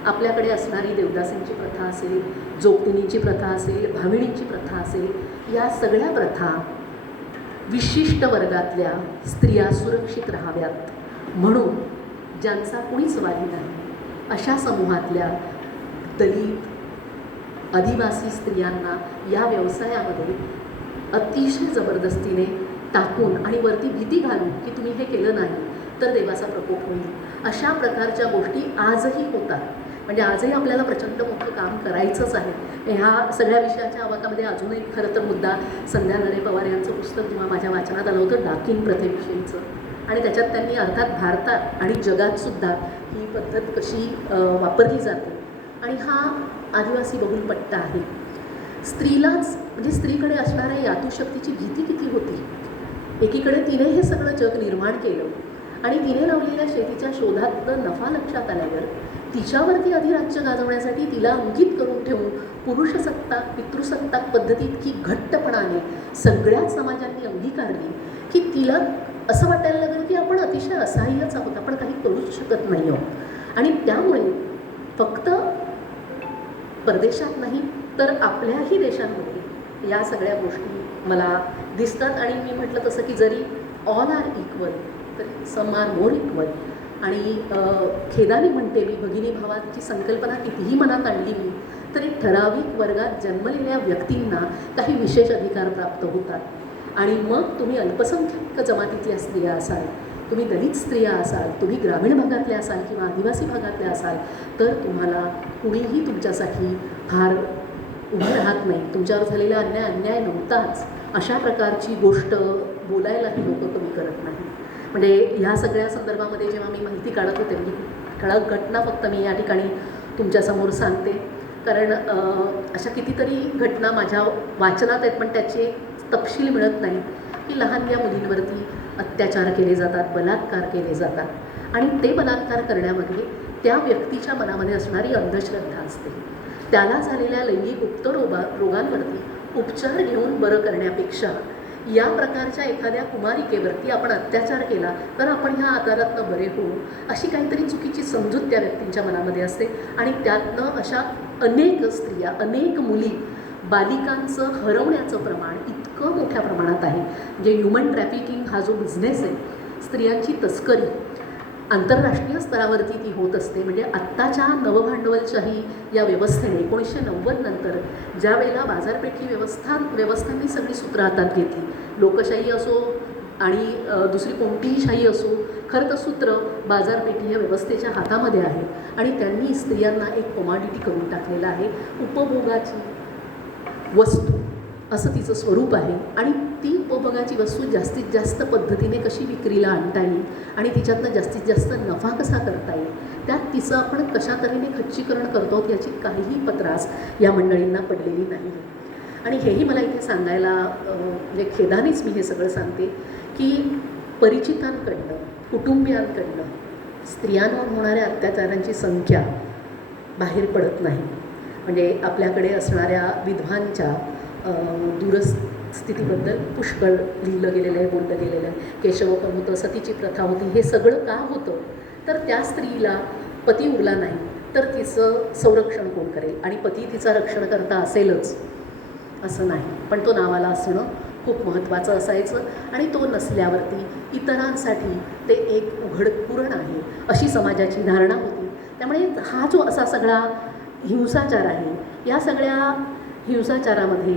आपल्याकडे असणारी देवदासींची प्रथा असेल, जोगतिनीची प्रथा असेल, भाविणींची प्रथा असेल, या सगळ्या प्रथा विशिष्ट वर्गातल्या स्त्रिया सुरक्षित राहाव्यात म्हणून ज्यांचा कुणीच वाली नाही अशा समूहातल्या दलित आदिवासी स्त्रियांना या व्यवसायामध्ये अतिशय जबरदस्तीने टाकून आणि वरती भीती घालून की तुम्ही हे केलं नाही तर देवाचा प्रकोप होईल, अशा प्रकारच्या गोष्टी आजही होतात. म्हणजे आजही आपल्याला प्रचंड मोठं काम करायचंच आहे. ह्या सगळ्या विषयाच्या आवाकामध्ये अजूनही खरं तर मुद्दा संध्या नरे पवार यांचं पुस्तक जेव्हा माझ्या वाचनात आलं होतं डाकिन प्रथेविषयीचं, आणि त्याच्यात त्यांनी अर्थात भारतात आणि जगातसुद्धा ही पद्धत कशी वापरली जाते. आणि हा आदिवासी बहुल पट्टा आहे. स्त्रीलाच म्हणजे स्त्रीकडे असणाऱ्या यातूशक्तीची भीती किती होती. एकीकडे तिने हे सगळं जग निर्माण केलं आणि तिने लावलेल्या शेतीच्या शोधातलं नफा लक्षात आल्यावर तिच्यावरती अधिराज्य गाजवण्यासाठी तिला अंकित करून ठेवून पुरुषसत्ताक पितृसत्ताक पद्धती इतकी घट्टपणाने सगळ्याच समाजांनी अंगीकारली की तिला असं वाटायला लागलं की आपण अतिशय असहाय्यच आहोत, आपण काही करूच शकत नाही आहोत. आणि त्यामुळे फक्त परदेशात नाही तर आपल्याही देशांमध्ये या सगळ्या गोष्टी मला दिसतात. आणि मी म्हटलं तसं की जरी ऑल आर इक्वल तर सम आर मोर इक्वल. आणि खेदाने म्हणते मी, भगिनी भावाची संकल्पना कितीही मनात आणली मी तरी ठराविक वर्गात जन्मलेल्या व्यक्तींना काही विशेष अधिकार प्राप्त होतात. आणि मग तुम्ही अल्पसंख्याक जमातीतल्या स्त्रिया असाल, तुम्ही दलित स्त्रिया असाल, तुम्ही ग्रामीण भागातल्या असाल किंवा आदिवासी भागातल्या असाल तर तुम्हाला कुणीही तुमच्यासाठी फार उभं राहत नाही. तुमच्यावर झालेला अन्याय नव्हताच अशा प्रकारची गोष्ट बोलायलाही लोक कमी करत नाही. म्हणजे ह्या सगळ्या संदर्भामध्ये जेव्हा मी माहिती काढत होते म्हणजे ठळक घटना फक्त मी या ठिकाणी तुमच्यासमोर सांगते, कारण अशा कितीतरी घटना माझ्या वाचनात आहेत पण त्याचे तपशील मिळत नाही की लहानग्या मुलींवरती अत्याचार केले जातात, बलात्कार केले जातात. आणि ते बलात्कार करण्यामध्ये त्या व्यक्तीच्या मनामध्ये असणारी अंधश्रद्धा असते. त्याला झालेल्या लैंगिक गुप्त रोगांवरती उपचार घेऊन बरं करण्यापेक्षा या प्रकारच्या एखाद्या कुमारिकेवरती आपण अत्याचार केला तर आपण ह्या आजारातनं बरे होऊ अशी काहीतरी चुकीची समजूत त्या व्यक्तींच्या मनामध्ये असते. आणि त्यातनं अशा अनेक स्त्रिया, अनेक मुली, बालिकांचं हरवण्याचं प्रमाण इतकं मोठ्या प्रमाणात आहे. म्हणजे ह्युमन ट्रॅफिकिंग हा जो बिझनेस आहे, स्त्रियांची तस्करी आंतरराष्ट्रीय स्तरावरती ती होत असते. म्हणजे आत्ताच्या नवभांडवलशाही या व्यवस्थेने 1990 नंतर ज्या वेळेला बाजारपेठी व्यवस्थांनी सगळी सूत्र हातात घेतली, लोकशाही असो आणि दुसरी कोणतीही शाही असो, खरं तर सूत्र बाजारपेठी या व्यवस्थेच्या हातामध्ये आहे. आणि त्यांनी स्त्रियांना एक कमॉडिटी करून टाकलेलं आहे, उपभोगाची वस्तू असं तिचं स्वरूप आहे. आणि ती उपभोगाची वस्तू जास्तीत जास्त पद्धतीने कशी विक्रीला आणता येईल आणि तिच्यातनं जास्तीत जास्त नफा कसा करता येईल, त्यात तिचं आपण कशा तऱ्हेने खच्चीकरण करतो याची काहीही पत्रास या मंडळींना पडलेली नाही. आणि हेही मला इथे सांगायला म्हणजे खेदानेच मी हे सगळं सांगते की परिचितांकडनं, कुटुंबियांकडनं स्त्रियांवर होणाऱ्या अत्याचारांची संख्या बाहेर पडत नाही. म्हणजे आपल्याकडे असणाऱ्या विधवांच्या दूरस्थितीबद्दल पुष्कळ लिहिलं गेलेलं आहे, बोललं गेलेलं आहे. केशवपण होतं, सतीची प्रथा होती. हे सगळं का होतं तर त्या स्त्रीला पती उरला नाही तर तिचं संरक्षण कोण करेल, आणि पती तिचा रक्षण करता असेलच असं नाही, पण तो नावाला असणं खूप महत्त्वाचं असायचं. आणि तो नसल्यावरती इतरांसाठी ते एक उघड कुरण आहे अशी समाजाची धारणा होती. त्यामुळे हा जो असा सगळा हिंसाचार आहे, या सगळ्या हिंसाचारामध्ये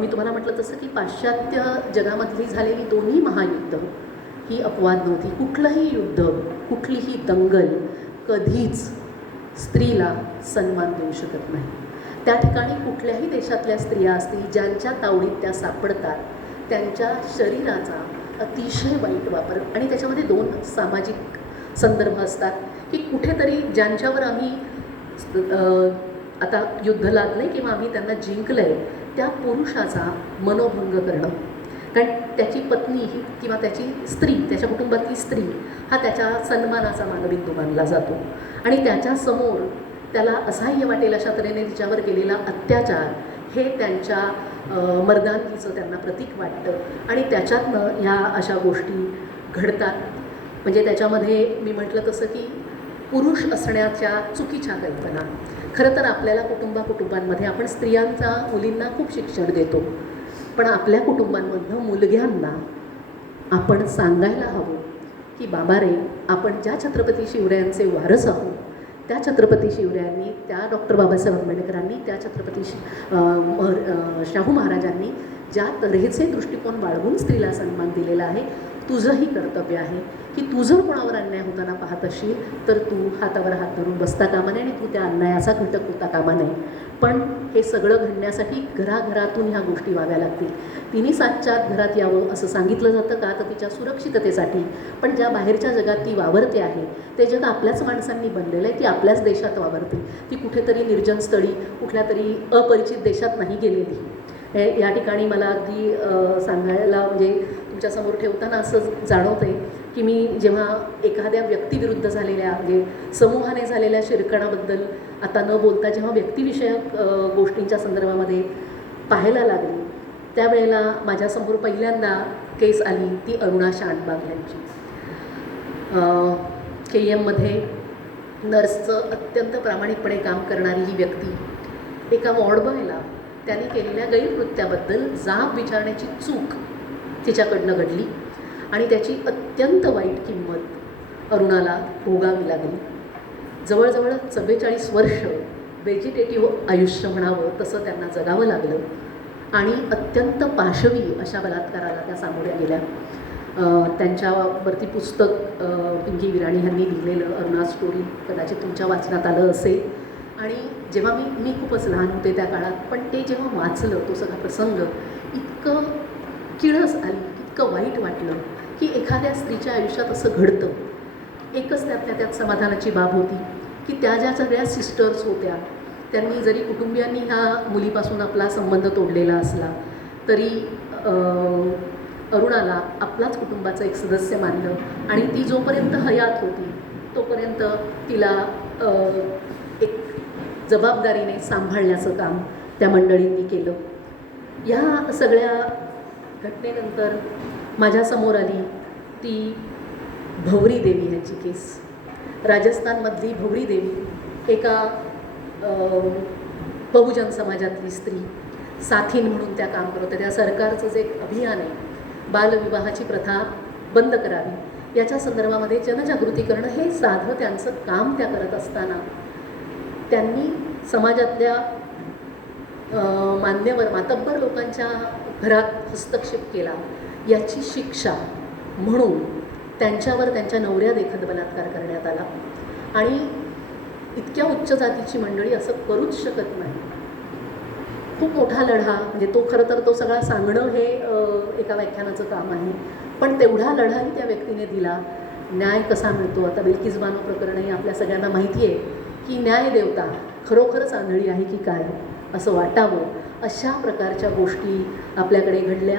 मी तुम्हाला म्हटलं तसं की पाश्चात्य जगामधली झालेली दोन्ही महायुद्ध ही अपवाद नव्हती. कुठलंही युद्ध, कुठलीही दंगल कधीच स्त्रीला सन्मान देऊ शकत नाही. त्या ठिकाणी कुठल्याही देशातल्या स्त्रिया असतील ज्यांच्या तावडीत त्या सापडतात, त्यांच्या शरीराचा अतिशय वाईट वापर. आणि त्याच्यामध्ये दोन सामाजिक संदर्भ असतात की कुठेतरी ज्यांच्यावर आम्ही आता युद्ध लादले किंवा आम्ही त्यांना जिंकलं आहे त्या पुरुषाचा मनोभंग करणं. कारण त्याची पत्नी ही किंवा त्याची स्त्री, त्याच्या कुटुंबातली स्त्री हा त्याच्या सन्मानाचा मानबिंदू मानला जातो. आणि त्याच्यासमोर त्याला असहाय्य वाटेल अशा तऱ्हेने तिच्यावर केलेला अत्याचार हे त्यांच्या मर्दानगीचं त्यांना प्रतीक वाटतं आणि त्याच्यातनं ह्या अशा गोष्टी घडतात. म्हणजे त्याच्यामध्ये मी म्हटलं तसं की पुरुष असण्याच्या चुकीच्या कल्पना. खरं तर आपल्याला कुटुंबामध्ये आपण स्त्रियांचा मुलींना खूप शिक्षण देतो, पण आपल्या कुटुंबांमधनं मुलग्यांना आपण सांगायला हवं की बाबा रे, आपण ज्या छत्रपती शिवरायांचे वारस आहोत, त्या छत्रपती शिवरायांनी, त्या डॉक्टर बाबासाहेब आंबेडकरांनी, त्या छत्रपती शाहू महाराजांनी ज्या तऱ्हेचे दृष्टिकोन बाळगून स्त्रीला सन्मान दिलेला आहे, तुझंही कर्तव्य आहे की तू जर कोणावर अन्याय होताना पाहत असशील तर तू हातावर हात धरून बसता कामा नये आणि तू त्या अन्यायाचा घटक होता कामा नये. पण हे सगळं घडण्यासाठी घराघरातून ह्या गोष्टी व्हाव्या लागतील. तिने 7च्या आत घरात यावं असं सांगितलं जातं का, तर तिच्या सुरक्षिततेसाठी. पण ज्या बाहेरच्या जगात ती वावरते आहे ते जग आपल्याच माणसांनी बनलेलं आहे. ती आपल्याच देशात वावरते, ती कुठेतरी निर्जन स्थळी कुठल्या तरी अपरिचित देशात नाही गेलेली. या ठिकाणी मला अगदी सांगायला म्हणजे तुमच्यासमोर ठेवताना असं जाणवतं आहे की मी जेव्हा एखाद्या व्यक्तीविरुद्ध झालेल्या म्हणजे समूहाने झालेल्या शिरकणाबद्दल आता न बोलता जेव्हा व्यक्तिविषयक गोष्टींच्या संदर्भामध्ये पाहायला लागली, त्यावेळेला माझ्यासमोर पहिल्यांदा केस आली ती अरुणा शानबाग यांची. KEMमध्ये नर्सचं अत्यंत प्रामाणिकपणे काम करणारी ही व्यक्ती, एका वॉर्डबॉयला त्यांनी केलेल्या गैरकृत्याबद्दल जाब विचारण्याची चूक तिच्याकडनं घडली आणि त्याची अत्यंत वाईट किंमत अरुणाला भोगावी लागली. जवळजवळ 44 वर्ष व्हेजिटेटिव्ह आयुष्य म्हणावं तसं त्यांना जगावं लागलं आणि अत्यंत पाशवी अशा बलात्काराला त्या सामोऱ्या गेल्या. त्यांच्यावरती पुस्तक पिंकी विराणी यांनी लिहिलेलं अरुणा स्टोरी कदाचित तुमच्या वाचनात आलं असेल. आणि जेव्हा मी खूपच लहान होते त्या काळात, पण ते जेव्हा वाचलं तो सगळा प्रसंग इतकं किळस आली, इतकं वाईट वाटलं की एखाद्या स्त्रीच्या आयुष्यात असं घडतं. एकच त्यातल्या त्यात समाधानाची बाब होती की त्या ज्या सगळ्या सिस्टर्स होत्या त्यांनी जरी कुटुंबियांनी ह्या मुलीपासून आपला संबंध तोडलेला असला तरी अरुणाला आपलाच कुटुंबाचं एक सदस्य मानलं आणि ती जोपर्यंत हयात होती तोपर्यंत तिला एक जबाबदारीने सांभाळण्याचं काम त्या मंडळींनी केलं. ह्या सगळ्या घटनेनंतर माझ्यासमोर आली ती भवरी देवी ह्यांची केस. राजस्थानमधली भवरी देवी एका बहुजन समाजातली स्त्री, साथीन म्हणून त्या काम करत होत्या. त्या सरकारचं जे एक अभियान आहे बालविवाहाची प्रथा बंद करावी याच्या संदर्भामध्ये जनजागृती करणं हे साधं त्यांचं काम त्या करत असताना त्यांनी समाजातल्या मान्यवर मातब्बर लोकांच्या घरात हस्तक्षेप केला याची शिक्षा म्हणून त्यांच्यावर त्यांच्या नवऱ्यादेखत बलात्कार करण्यात आला. आणि इतक्या उच्च जातीची मंडळी असं करूच शकत नाही. खूप मोठा लढा म्हणजे तो खरं तर तो सगळा सांगणं हे एका व्याख्यानाचं काम आहे, पण तेवढा लढाही त्या व्यक्तीने दिला. न्याय कसा मिळतो, आता बिल्किस बानो प्रकरणही आपल्या सगळ्यांना माहिती आहे की न्यायदेवता खरोखरच आंधळी आहे की काय असं वाटावं अशा प्रकारच्या गोष्टी आपल्याकडे घडल्या.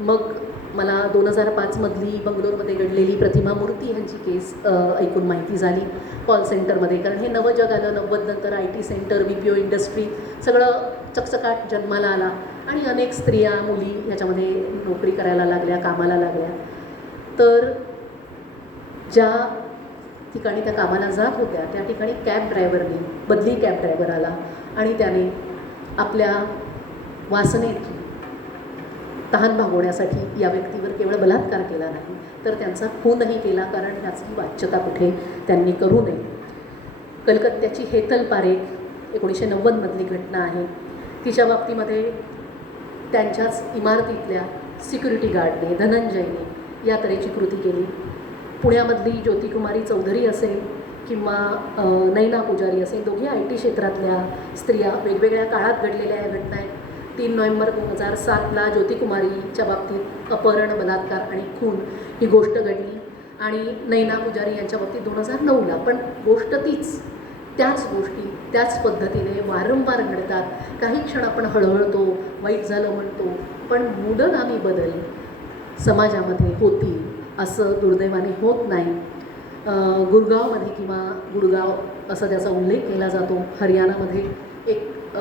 मग मला 2005मधली बंगलोरमध्ये घडलेली प्रतिमा मूर्ती ह्यांची केस ऐकून माहिती झाली कॉल सेंटरमध्ये. कारण हे नवं जग आलं, 90 नंतर IT सेंटर, BPO इंडस्ट्री सगळं चकचकाट जन्माला आला आणि अनेक स्त्रिया मुली ह्याच्यामध्ये नोकरी करायला लागल्या, कामाला लागल्या. तर ज्या ठिकाणी त्या कामाला जात होत्या त्या ठिकाणी कॅब ड्रायव्हरने, बदली कॅब ड्रायव्हर आला आणि त्याने आपल्या वासनेची तहान भागवण्यासाठी या व्यक्तीवर केवळ बलात्कार केला नाही तर त्यांचा खूनही केला. कारण ह्याची वाच्यता कुठे त्यांनी करू नये. कलकत्त्याची हेतल पारेख 1990मधली घटना आहे. तिच्या बाबतीमध्ये त्यांच्याच इमारतीतल्या सिक्युरिटी गार्डने, धनंजयने या तऱ्हेची कृती केली. पुण्यामधली ज्योतिकुमारी चौधरी असेल किंवा नैना पुजारी असेल, दोघी IT क्षेत्रातल्या स्त्रिया, वेगवेगळ्या काळात घडलेल्या या घटना आहेत. 3 नोव्हेंबर 2007ला ज्योतिकुमारीच्या बाबतीत अपहरण, बलात्कार आणि खून ही गोष्ट घडली आणि नैना पुजारी यांच्या बाबतीत 2009ला. पण गोष्ट तीच, त्याच गोष्टी त्याच पद्धतीने वारंवार घडतात. काही क्षण आपण हळहळतो, वाईट झालं म्हणतो, पण मूडगामी बदल समाजामध्ये होतील असं दुर्दैवाने होत नाही. गुरगावमध्ये किंवा गुडगाव असा त्याचा उल्लेख केला जातो. हरियाणामध्ये एक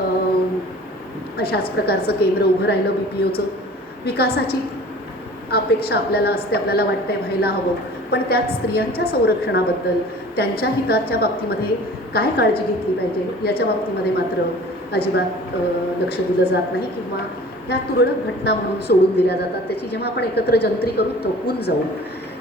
अशाच प्रकारचं केंद्र उभं राहिलं BPOचं. विकासाची अपेक्षा आपल्याला असते, आपल्याला वाटतंय व्हायला हवं, पण त्यात स्त्रियांच्या संरक्षणाबद्दल, त्यांच्या हिताच्या बाबतीमध्ये काय काळजी घेतली पाहिजे याच्या बाबतीमध्ये मात्र अजिबात लक्ष दिलं जात नाही किंवा ह्या तुरळक घटना म्हणून सोडून दिल्या जातात. त्याची जेव्हा आपण एकत्र जंत्री करून थोपून जाऊ,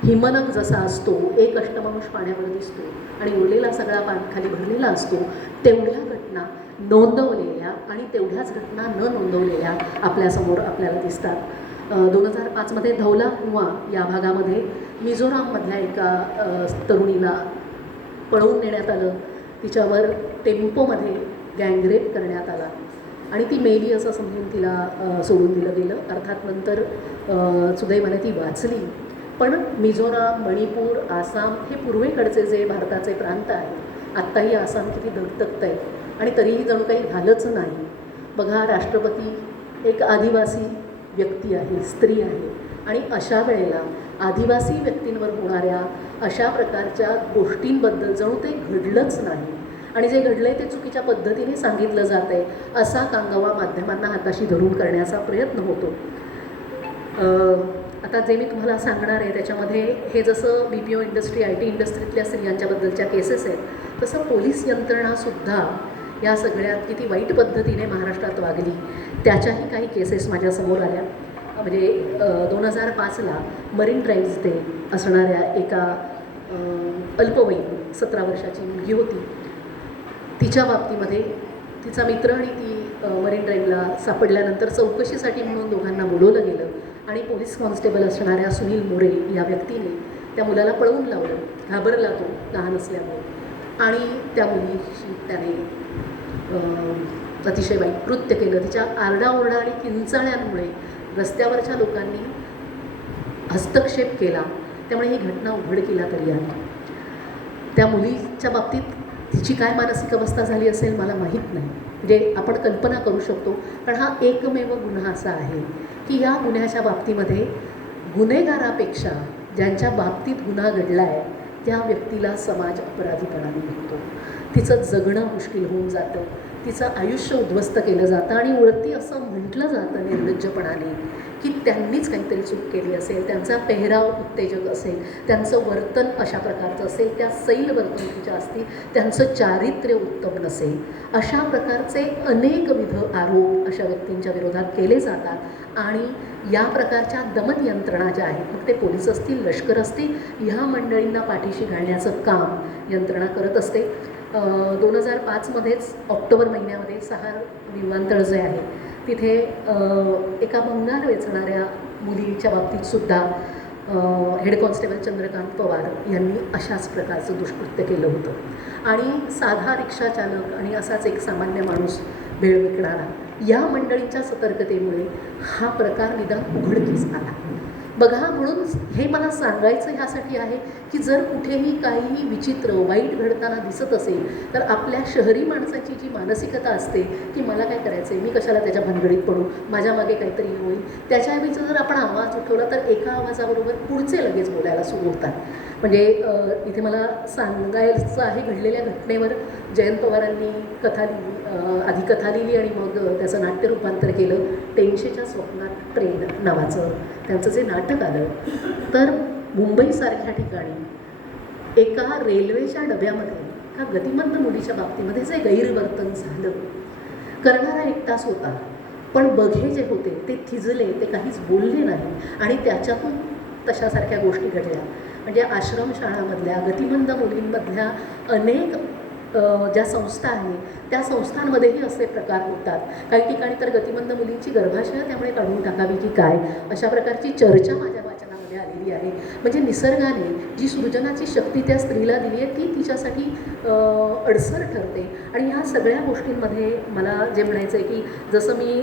हिमनग जसा असतो, एक अष्टमानुष पाण्यावर दिसतो आणि उरलेला सगळा खाली भरलेला असतो, तेवढ्या घटना नोंदवलेल्या आणि तेवढ्याच घटना न नोंदवलेल्या आपल्यासमोर आपल्याला दिसतात. 2005मध्ये धौला कुआं या भागामध्ये मिझोराममधल्या एका तरुणीला पळवून नेण्यात आलं. तिच्यावर टेम्पोमध्ये गँगरेप करण्यात आला आणि ती मेली असं समजून तिला सोडून दिलं गेलं. अर्थात नंतर सुदैवाने ती वाचली. पण मिझोराम, मणिपूर, आसाम हे पूर्वेकडचे जे भारताचे प्रांत आहेत, आत्ताही आसाम किती दगदगत आहे आणि तरीही जणू काही झालंच नाही. बघा, राष्ट्रपती एक आदिवासी व्यक्ती आहे, स्त्री आहे आणि अशा वेळेला आदिवासी व्यक्तींवर होणाऱ्या अशा प्रकारच्या गोष्टींबद्दल जणू ते घडलंच नाही आणि जे घडलं आहे ते चुकीच्या पद्धतीने सांगितलं जात आहे असा कांगावा माध्यमांना हाताशी धरून करण्याचा प्रयत्न होतो. आता जे मी तुम्हाला सांगणार आहे त्याच्यामध्ये हे जसं BPO इंडस्ट्री, IT इंडस्ट्रीतल्या स्त्रियांच्याबद्दलच्या केसेस आहेत, तसं पोलीस यंत्रणासुद्धा या सगळ्यात किती वाईट पद्धतीने महाराष्ट्रात वागली त्याच्याही काही केसेस माझ्यासमोर आल्या. म्हणजे 2005ला मरीन ड्राईव्ह ते असणाऱ्या एका अल्पवयीन 17 वर्षाची मुलगी होती. तिच्या बाबतीमध्ये तिचा मित्र आणि ती मरीन ड्राईव्हला सापडल्यानंतर चौकशीसाठी म्हणून दोघांना बोलवलं गेलं आणि पोलीस कॉन्स्टेबल असणाऱ्या सुनील मोरे या व्यक्तीने त्या मुलाला पळवून लावलं. घाबरला तो लहान असल्यामुळे आणि त्या मुलीशी त्याने अतिशय वाईट कृत्य केलं. तिच्या आरडाओरडा आणि किंचाळ्यांमुळे रस्त्यावरच्या लोकांनी हस्तक्षेप केला, त्यामुळे ही घटना उघडकीला तरी आली. त्या मुलीच्या बाबतीत तिची काय मानसिक अवस्था झाली असेल मला माहीत नाही. म्हणजे आपण कल्पना करू शकतो, कारण हा एकमेव गुन्हा असा आहे की या गुन्ह्याच्या बाबतीमध्ये गुन्हेगारापेक्षा ज्यांच्या बाबतीत गुन्हा घडला आहे त्या व्यक्तीला समाज अपराधीपणाने भेटतो. तिचं जगणं मुश्किल होऊन जातं, तिचं आयुष्य उद्ध्वस्त केलं जातं आणि वरती असं म्हटलं जातं निर्लज्जपणाने की त्यांनीच काहीतरी चूक केली असेल, त्यांचा पेहराव उत्तेजक असेल, त्यांचं वर्तन अशा प्रकारचं असेल, त्या सैल वर्तणुकीच्या असतील, त्यांचं चारित्र्य उत्तम नसेल, अशा प्रकारचे अनेकविध आरोप अशा व्यक्तींच्या विरोधात केले जातात. आणि या प्रकारच्या दमन यंत्रणा ज्या आहेत, मग ते पोलीस असतील, लष्कर असतील, ह्या मंडळींना पाठीशी घालण्याचं काम यंत्रणा करत असते. 2005मध्येच ऑक्टोबर महिन्यामध्ये सहार विमानतळ जे आहे तिथे एका भंगार वेचणाऱ्या मुलीच्या बाबतीतसुद्धा हेड कॉन्स्टेबल चंद्रकांत पवार यांनी अशाच प्रकारचं दुष्कृत्य केलं होतं. आणि साधा रिक्षाचालक आणि असाच एक सामान्य माणूस भेळ विकणारा या मंडळींच्या सतर्कतेमुळे हा प्रकार निदान उघडकीस आला. बघा, म्हणून हे मला सांगायचं ह्यासाठी आहे की जर कुठेही काहीही विचित्र वाईट घडताना दिसत असेल तर आपल्या शहरी माणसाची जी मानसिकता असते की मला काय करायचं आहे, मी कशाला त्याच्या भानगडीत पडू, माझ्या मागे काहीतरी होईल, त्याच्याऐवजी जर आपण आवाज उठवला तर एका आवाजाबरोबर पुढचे लगेच बोलायला सुरू होतात. म्हणजे इथे मला सांगायचं आहे, घडलेल्या घटनेवर जयंत पवारांनी कथा लिहिली, आधी कथा लिहिली आणि मग त्याचं नाट्य रूपांतर केलं. टेंशेच्या स्वप्नात ट्रेन नावाचं त्यांचं जे नाटक आलं, तर मुंबईसारख्या ठिकाणी एका रेल्वेच्या डब्यामध्ये एका गतिमंद मुलीच्या बाबतीमध्ये जे गैरवर्तन झालं, करणारा एकटाच होता, पण बघे जे होते ते थिजले, ते काहीच बोलले नाही आणि त्याच्यातून तशासारख्या गोष्टी घडल्या. म्हणजे आश्रमशाळामधल्या गतिमंद मुलींमधल्या अनेक ज्या संस्था आहेत त्या संस्थांमध्येही असे प्रकार होतात. काही ठिकाणी तर गतिमंद मुलींची गर्भाशय त्यामुळे काढून टाकावी की काय, अशा प्रकारची चर्चा माझ्या वाचनामध्ये आलेली आहे. म्हणजे निसर्गाने जी सृजनाची शक्ती त्या स्त्रीला दिली आहे ती तिच्यासाठी अडसर ठरते. आणि ह्या सगळ्या गोष्टींमध्ये मला जे म्हणायचं आहे की जसं मी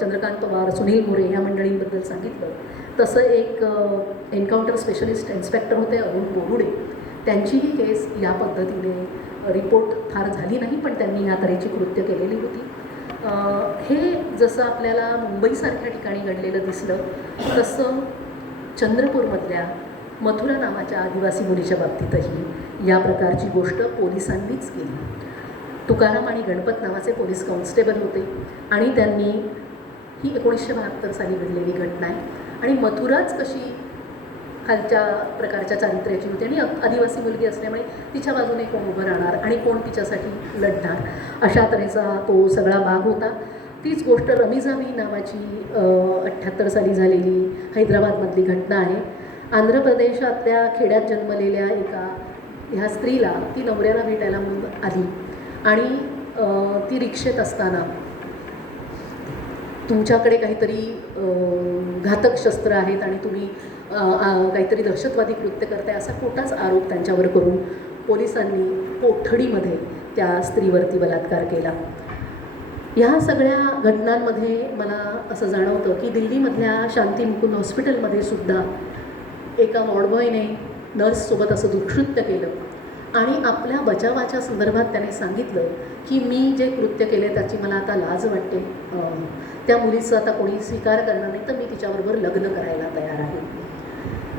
चंद्रकांत पवार, सुनील मोरे ह्या मंडळींबद्दल सांगितलं, तसं एक एन्काउंटर स्पेशलिस्ट इन्स्पेक्टर होते अरुण बोरुडे, त्यांचीही केस या पद्धतीने रिपोर्ट फार झाली नाही, पण त्यांनी ह्या तऱ्हेची कृत्य केलेली होती. हे जसं आपल्याला मुंबईसारख्या ठिकाणी घडलेलं दिसलं, तसं चंद्रपूरमधल्या मथुरा नावाच्या आदिवासी मुलीच्या बाबतीतही या प्रकारची गोष्ट पोलिसांनीच केली. तुकाराम आणि गणपत नावाचे पोलीस कॉन्स्टेबल होते आणि त्यांनी ही 1972 साली घडलेली घटना आहे आणि मथुराच कशी खालच्या प्रकारच्या चारित्र्याची होती आणि आदिवासी मुलगी असल्यामुळे तिच्या बाजूने कोण उभं राहणार आणि कोण तिच्यासाठी लढणार, अशा तऱ्हेचा तो सगळा भाग होता. तीच गोष्ट रमिजावी नावाची 78 साली झालेली हैदराबादमधली घटना आहे. आंध्र प्रदेशातल्या खेड्यात जन्मलेल्या एका ह्या स्त्रीला ती नवऱ्याला भेटायला म्हणून आली आणि ती रिक्षेत असताना तुमच्याकडे काहीतरी घातक शस्त्र आहेत आणि तुम्ही काहीतरी दहशतवादी कृत्य करताय असा खोटाच आरोप त्यांच्यावर करून पोलिसांनी कोठडीमध्ये त्या स्त्रीवरती बलात्कार केला. ह्या सगळ्या घटनांमध्ये मला असं जाणवतं की दिल्लीमधल्या शांती मुकुंद हॉस्पिटलमध्ये सुद्धा एका वॉर्डबॉयने नर्ससोबत असं दुष्कृत्य केलं आणि आपल्या बचावाच्या संदर्भात त्याने सांगितलं की मी जे कृत्य केले त्याची मला आता लाज वाटते, त्या मुलीचं आता कोणी स्वीकार करणार नाही तर मी तिच्याबरोबर लग्न करायला तयार आहे.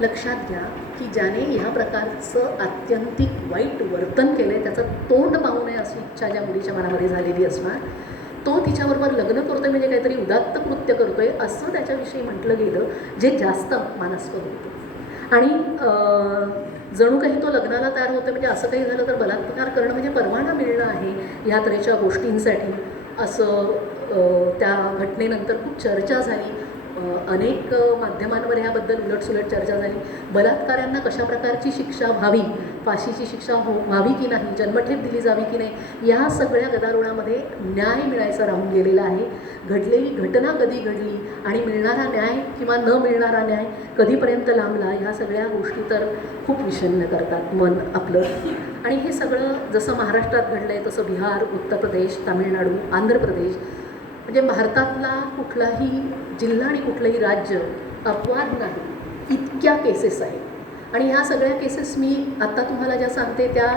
लक्षात घ्या की ज्याने ह्या प्रकारचं आत्यंतिक वाईट वर्तन केलं आहे त्याचं तोंड पाहू नये अशी इच्छा ज्या मुलीच्या मनामध्ये झालेली असणार, तो तिच्याबरोबर लग्न करतोय म्हणजे काहीतरी उदात्त कृत्य करतोय असं त्याच्याविषयी म्हटलं गेलं जे जास्त अपमानास्पद होतं. आणि जणू काही तो लग्नाला तयार होतो म्हणजे असं काही झालं तर बलात्कार करणं म्हणजे परवाना मिळणं आहे ह्या तऱ्हेच्या गोष्टींसाठी असं त्या घटनेनंतर खूप चर्चा झाली. अनेक माध्यमांवर ह्याबद्दल उलटसुलट चर्चा झाली. बलात्काऱ्यांना कशा प्रकारची शिक्षा व्हावी, फाशीची शिक्षा व्हावी की नाही, जन्मठेप दिली जावी की नाही, या सगळ्या गदारोळामध्ये न्याय मिळायचा राहून गेलेला आहे. घडलेली घटना कधी घडली आणि मिळणारा न्याय किंवा न मिळणारा न्याय कधीपर्यंत लांबला, ह्या सगळ्या गोष्टी तर खूप विषण्ण करतात मन आपलं. आणि हे सगळं जसं महाराष्ट्रात घडलं आहे तसं बिहार, उत्तर प्रदेश, तामिळनाडू, आंध्र प्रदेश म्हणजे भारतातला कुठलाही जिल्हा आणि कुठलंही राज्य अपवाद नाही, इतक्या केसेस आहेत. आणि ह्या सगळ्या केसेस मी आत्ता तुम्हाला ज्या सांगते त्या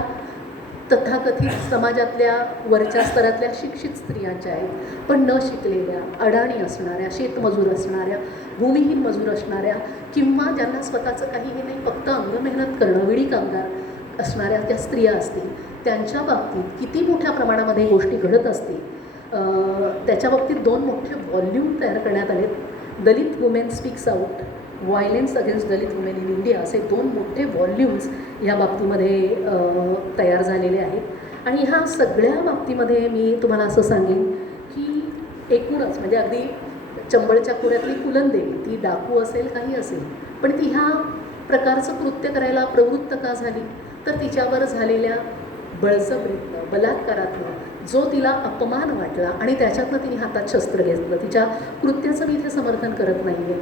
तथाकथित समाजातल्या वरच्या स्तरातल्या शिक्षित स्त्रियांच्या आहेत, पण न शिकलेल्या, अडाणी असणाऱ्या, शेतमजूर असणाऱ्या, भूमिहीन मजूर असणाऱ्या किंवा ज्यांना स्वतःचं काही हे नाही फक्त अंगमेहनत करणं, विडी कामगार असणाऱ्या त्या स्त्रिया असतील, त्यांच्या बाबतीत किती मोठ्या प्रमाणामध्ये गोष्टी घडत असतील त्याच्या बाबतीत 2 मोठे व्हॉल्यूम तयार करण्यात आले. Dalit women speaks out, violence against Dalit women in India असे 2 मोठे व्हॉल्यूम्स ह्या बाबतीमध्ये तयार झालेले आहेत. आणि ह्या सगळ्या बाबतीमध्ये मी तुम्हाला असं सांगेन की एकूणच म्हणजे अगदी चंबळच्या खोऱ्यातली कुलनदेवी, ती डाकू असेल काही असेल, पण ती ह्या प्रकारचं कृत्य करायला प्रवृत्त का झाली तर तिच्यावर झालेल्या बळजबरीतनं, बलात्कारातनं जो तिला अपमान वाटला आणि त्याच्यातनं तिने हातात शस्त्र घेतलं. तिच्या कृत्याचं मी इथे समर्थन करत नाही आहे,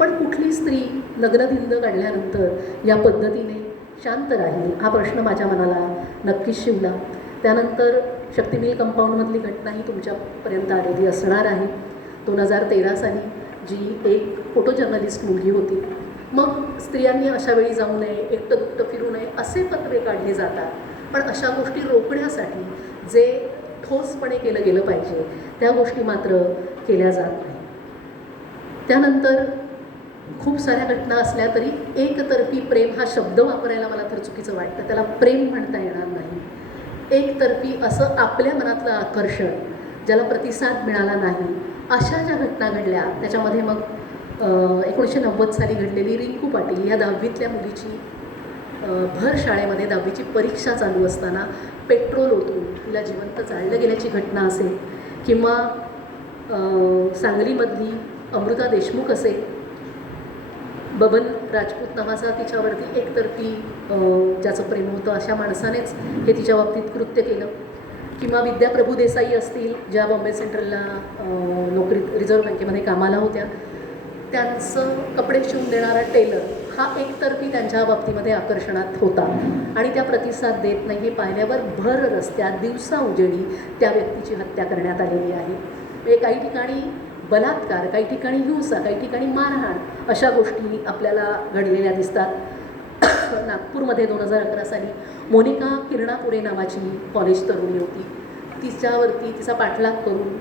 पण कुठली स्त्री लग्नदिंड काढल्यानंतर या पद्धतीने शांत राहील हा प्रश्न माझ्या मनाला नक्कीच शिवला. त्यानंतर शक्तिमिल कंपाऊंडमधली घटनाही तुमच्यापर्यंत आलेली असणार आहे. 2013 साली जी एक फोटो जर्नलिस्ट मुलगी होती. मग स्त्रियांनी अशा वेळी जाऊ नये, एकटं दुकटं फिरू नये असे पत्रे काढले जातात, पण अशा गोष्टी रोखण्यासाठी जे ठोसपणे केलं गेलं पाहिजे त्या गोष्टी मात्र केल्या जात नाही. त्यानंतर खूप साऱ्या घटना असल्या तरी एकतर्फी प्रेम हा शब्द वापरायला मला तर चुकीचं वाटतं, त्याला प्रेम म्हणता येणार नाही. एकतर्फी असं आपल्या मनातलं आकर्षण ज्याला प्रतिसाद मिळाला नाही अशा ज्या घटना घडल्या त्याच्यामध्ये मग 1990 साली घडलेली रिंकू पाटील या 10वीतल्या मुलीची भर शाळेमध्ये 10वीची परीक्षा चालू असताना पेट्रोल ओतून तिला जिवंत जाळलं गेल्याची घटना असेल किंवा सांगलीमधली अमृता देशमुख असेल, बबन राजपूत नावाचा तिच्यावरती एकतर्फी ज्याचं प्रेम होतं अशा माणसानेच हे तिच्या बाबतीत कृत्य केलं, किंवा विद्या प्रभू देसाई असतील ज्या बॉम्बे सेंट्रलला नोकरी रिझर्व्ह बँकेमध्ये कामाला होत्या, त्यांचं कपडे शिवून देणारा टेलर हा एकतर्फी त्यांच्या बाबतीमध्ये आकर्षणात होता आणि त्या प्रतिसाद देत नाही हे पाहिल्यावर भर रस्त्यात दिवसा उजेडी त्या व्यक्तीची हत्या करण्यात आलेली आहे. म्हणजे काही ठिकाणी बलात्कार, काही ठिकाणी हिंसा, काही ठिकाणी मारहाण अशा गोष्टी आपल्याला घडलेल्या दिसतात. नागपूरमध्ये 2011 साली मोनिका किरणापुरे नावाची कॉलेज तरुणी होती, तिच्यावरती तिचा पाठलाग करून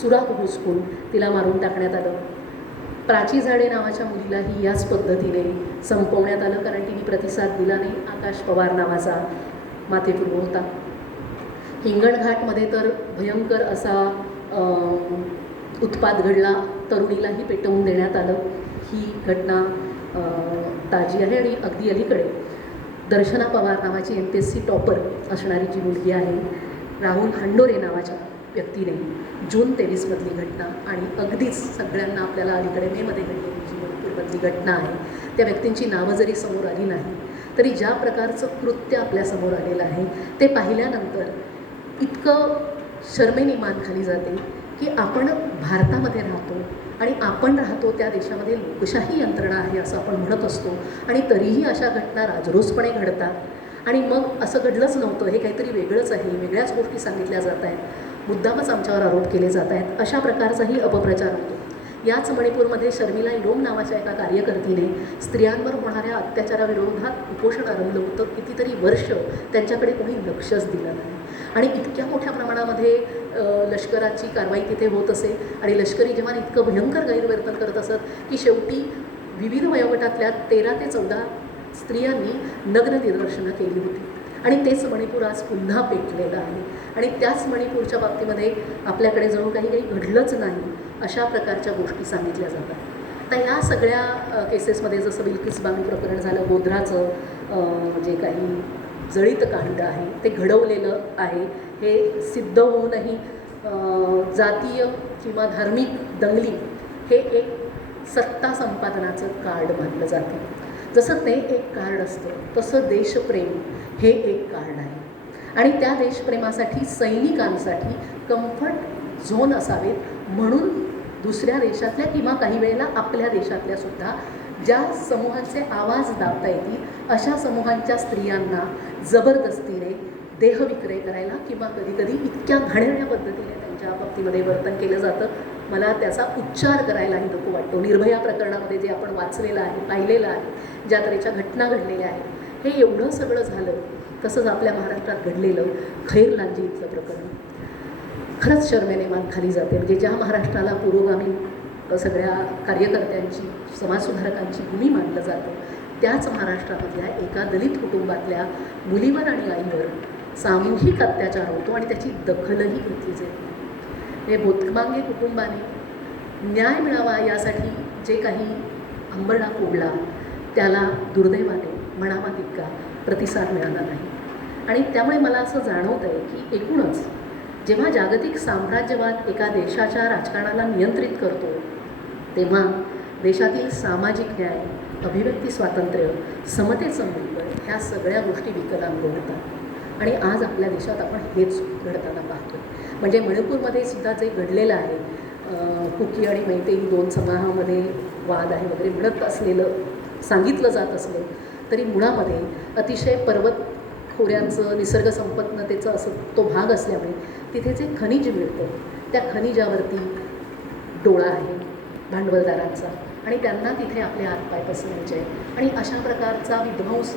सुराग घुसकून तिला मारून टाकण्यात आलं. प्राची झाडे नावाच्या मुलीलाही याच पद्धतीने संपवण्यात आलं, कारण तिने प्रतिसाद दिला नाही. आकाश पवार नावाचा मातेपूर्व होता. हिंगणघाटमध्ये तर भयंकर असा उत्पात घडला, तरुणीलाही पेटवून देण्यात आलं. ही घटना ताजी आहे. आणि अगदी अलीकडे दर्शना पवार नावाची MPSC टॉपर असणारी जी मुलगी आहे, राहुल हंडोरे नावाच्या व्यक्तीने जून 23मधली घटना आणि अगदीच सगळ्यांना आपल्याला अलीकडे मेमध्ये घडलेली जी मणिपूरमधली घटना आहे, त्या व्यक्तींची नावं जरी समोर आली नाही तरी ज्या प्रकारचं कृत्य आपल्यासमोर आलेलं आहे ते पाहिल्यानंतर इतकं शर्मेने मान खाली जाते की आपण भारतामध्ये राहतो आणि आपण राहतो त्या देशामध्ये लोकशाही यंत्रणा आहे असं आपण म्हणत असतो, आणि तरीही अशा घटना राजरोसपणे घडतात. आणि मग असं घडलंच नव्हतं, हे काहीतरी वेगळंच आहे, वेगळ्याच गोष्टी सांगितल्या जात आहेत, मुद्दामच आमच्यावर आरोप केले जात आहेत, अशा प्रकारचाही अपप्रचार होतो. याच मणिपूरमध्ये शर्मिला इरोम नावाच्या एका कार्यकर्तीने स्त्रियांवर होणाऱ्या अत्याचाराविरोधात उपोषण आरंभलं होतं. कितीतरी वर्ष त्यांच्याकडे कोणी लक्षच दिलं नाही, आणि इतक्या मोठ्या प्रमाणामध्ये लष्कराची कारवाई तिथे होत असे, आणि लष्करी जवान इतकं भयंकर गैरवर्तन करत असत की शेवटी विविध वयोगटातल्या 13 ते 14 स्त्रियांनी नग्न निदर्शनं केली होती. आणि तेच मणिपूर आज पुन्हा पेटलेलं आहे, आणि त्याच मणिपूरच्या बाबतीमध्ये आपल्याकडे जणू काही घडलंच नाही अशा प्रकारच्या गोष्टी सांगितल्या जातात. तर या सगळ्या केसेसमध्ये जसं बिल्किस बानो प्रकरण झालं, गोध्राचं जे काही जळीत कांड आहे ते घडवलेलं आहे, हे सिद्ध होऊनही जातीय किंवा धार्मिक दंगली हे एक सत्ता संपादनाचं कार्ड मानलं जातं. जसं ते एक कार्ड असतं तसं देशप्रेम हे एक कार्ड आहे, आणि त्या देशप्रेमासाठी सैनिकांसाठी कम्फर्ट झोन असावेत म्हणून दुसऱ्या देशातल्या किंवा काही वेळेला आपल्या देशातल्या सुद्धा ज्या समूहांचे आवाज दाबता येतील अशा समूहांच्या स्त्रियांना जबरदस्तीने देहविक्रय करायला किंवा कधीकधी इतक्या घाणेरड्या पद्धतीने त्यांच्या बाबतीमध्ये वर्तन केलं जातं, मला त्याचा उच्चार करायलाही नको वाटतो. निर्भया प्रकरणामध्ये जे आपण वाचलेलं आहे, पाहिलेलं आहे, ज्या तऱ्हेच्या घटना घडलेल्या आहेत, हे एवढं सगळं झालं. तसंच आपल्या महाराष्ट्रात घडलेलं खैर लांजी इथलं प्रकरण खरंच शर्मेने मान खाली जाते. म्हणजे ज्या महाराष्ट्राला पुरोगामी सगळ्या कार्यकर्त्यांची, समाजसुधारकांची भूमी मानलं जातं, त्याच महाराष्ट्रामधल्या एका दलित कुटुंबातल्या मुलीवर आणि आईवर सामूहिक अत्याचार होतो आणि त्याची दखलही घेतली जाते. हे बोथमांगे कुटुंबाने न्याय मिळावा यासाठी जे काही अंबरडा फोडला त्याला दुर्दैवाने म्हणावा तितका प्रतिसाद मिळाला नाही. आणि त्यामुळे मला असं जाणवतं आहे की एकूणच जेव्हा जागतिक साम्राज्यवाद एका देशाच्या राजकारणाला नियंत्रित करतो तेव्हा देशातील सामाजिक न्याय, अभिव्यक्ती स्वातंत्र्य, समतेचं मूल्य ह्या सगळ्या गोष्टी विकलांग होतात. आणि आज आपल्या देशात आपण हेच घडताना पाहतो. म्हणजे मणिपूरमध्ये सुद्धा जे घडलेलं आहे, कुकी आणि मैतेई 2 समूहामध्ये वाद आहे वगैरे म्हणत असलेलं, सांगितलं जात असलं तरी मुळामध्ये अतिशय पर्वत खोऱ्यांचं, निसर्ग संपन्नतेचं असं तो भाग असल्यामुळे तिथे जे खनिज मिळतं त्या खनिजावरती डोळा आहे भांडवलदारांचा, आणि त्यांना तिथे आपले हातपाय पसरायचे आहे. आणि अशा प्रकारचा विध्वंस,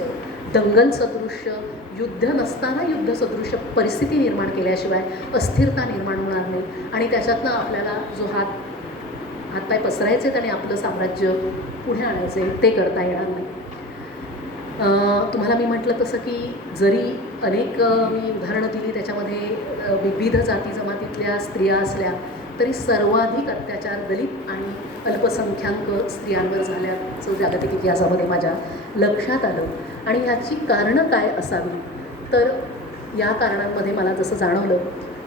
दंगल सदृश्य, युद्ध नसताना युद्ध सदृश्य परिस्थिती निर्माण केल्याशिवाय अस्थिरता निर्माण होणार नाही, आणि त्याच्यातनं आपल्याला जो हातपाय पसरायचे आणि आपलं साम्राज्य पुढे आणायचे ते करता येणार नाही. तुम्हाला मी म्हटलं तसं की जरी अनेक मी उदाहरणं दिली त्याच्यामध्ये विविध जाती जमातीतल्या स्त्रिया असल्या तरी सर्वाधिक अत्याचार दलित आणि अल्पसंख्याक स्त्रियांवर झाल्याचं जागतिक इतिहासामध्ये माझ्या लक्षात आलं. आणि ह्याची कारणं काय असावी, तर या कारणांमध्ये मला जसं जाणवलं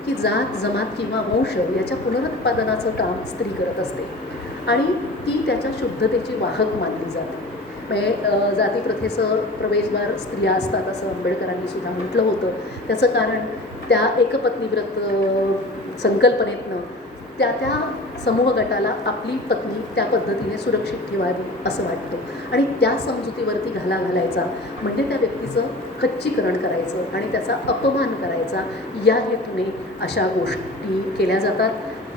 की जात, जमात किंवा वंश याच्या पुनरुत्पादनाचं काम स्त्री करत असते आणि ती त्याच्या शुद्धतेची वाहक मानली जाते. म्हणजे जातीप्रथेचं प्रवेशद्वार स्त्रिया असतात असं आंबेडकरांनी सुद्धा म्हटलं होतं. त्याचं कारण त्या एकपत्नीव्रत संकल्पनेतनं त्या समूह गटाला आपली पत्नी त्या पद्धतीने सुरक्षित ठेवावी असं वाटतं, आणि त्या समजुतीवरती घाला घालायचा म्हणजे त्या व्यक्तीचं खच्चीकरण करायचं आणि त्याचा अपमान करायचा, या हेतूने अशा गोष्टी केल्या जातात.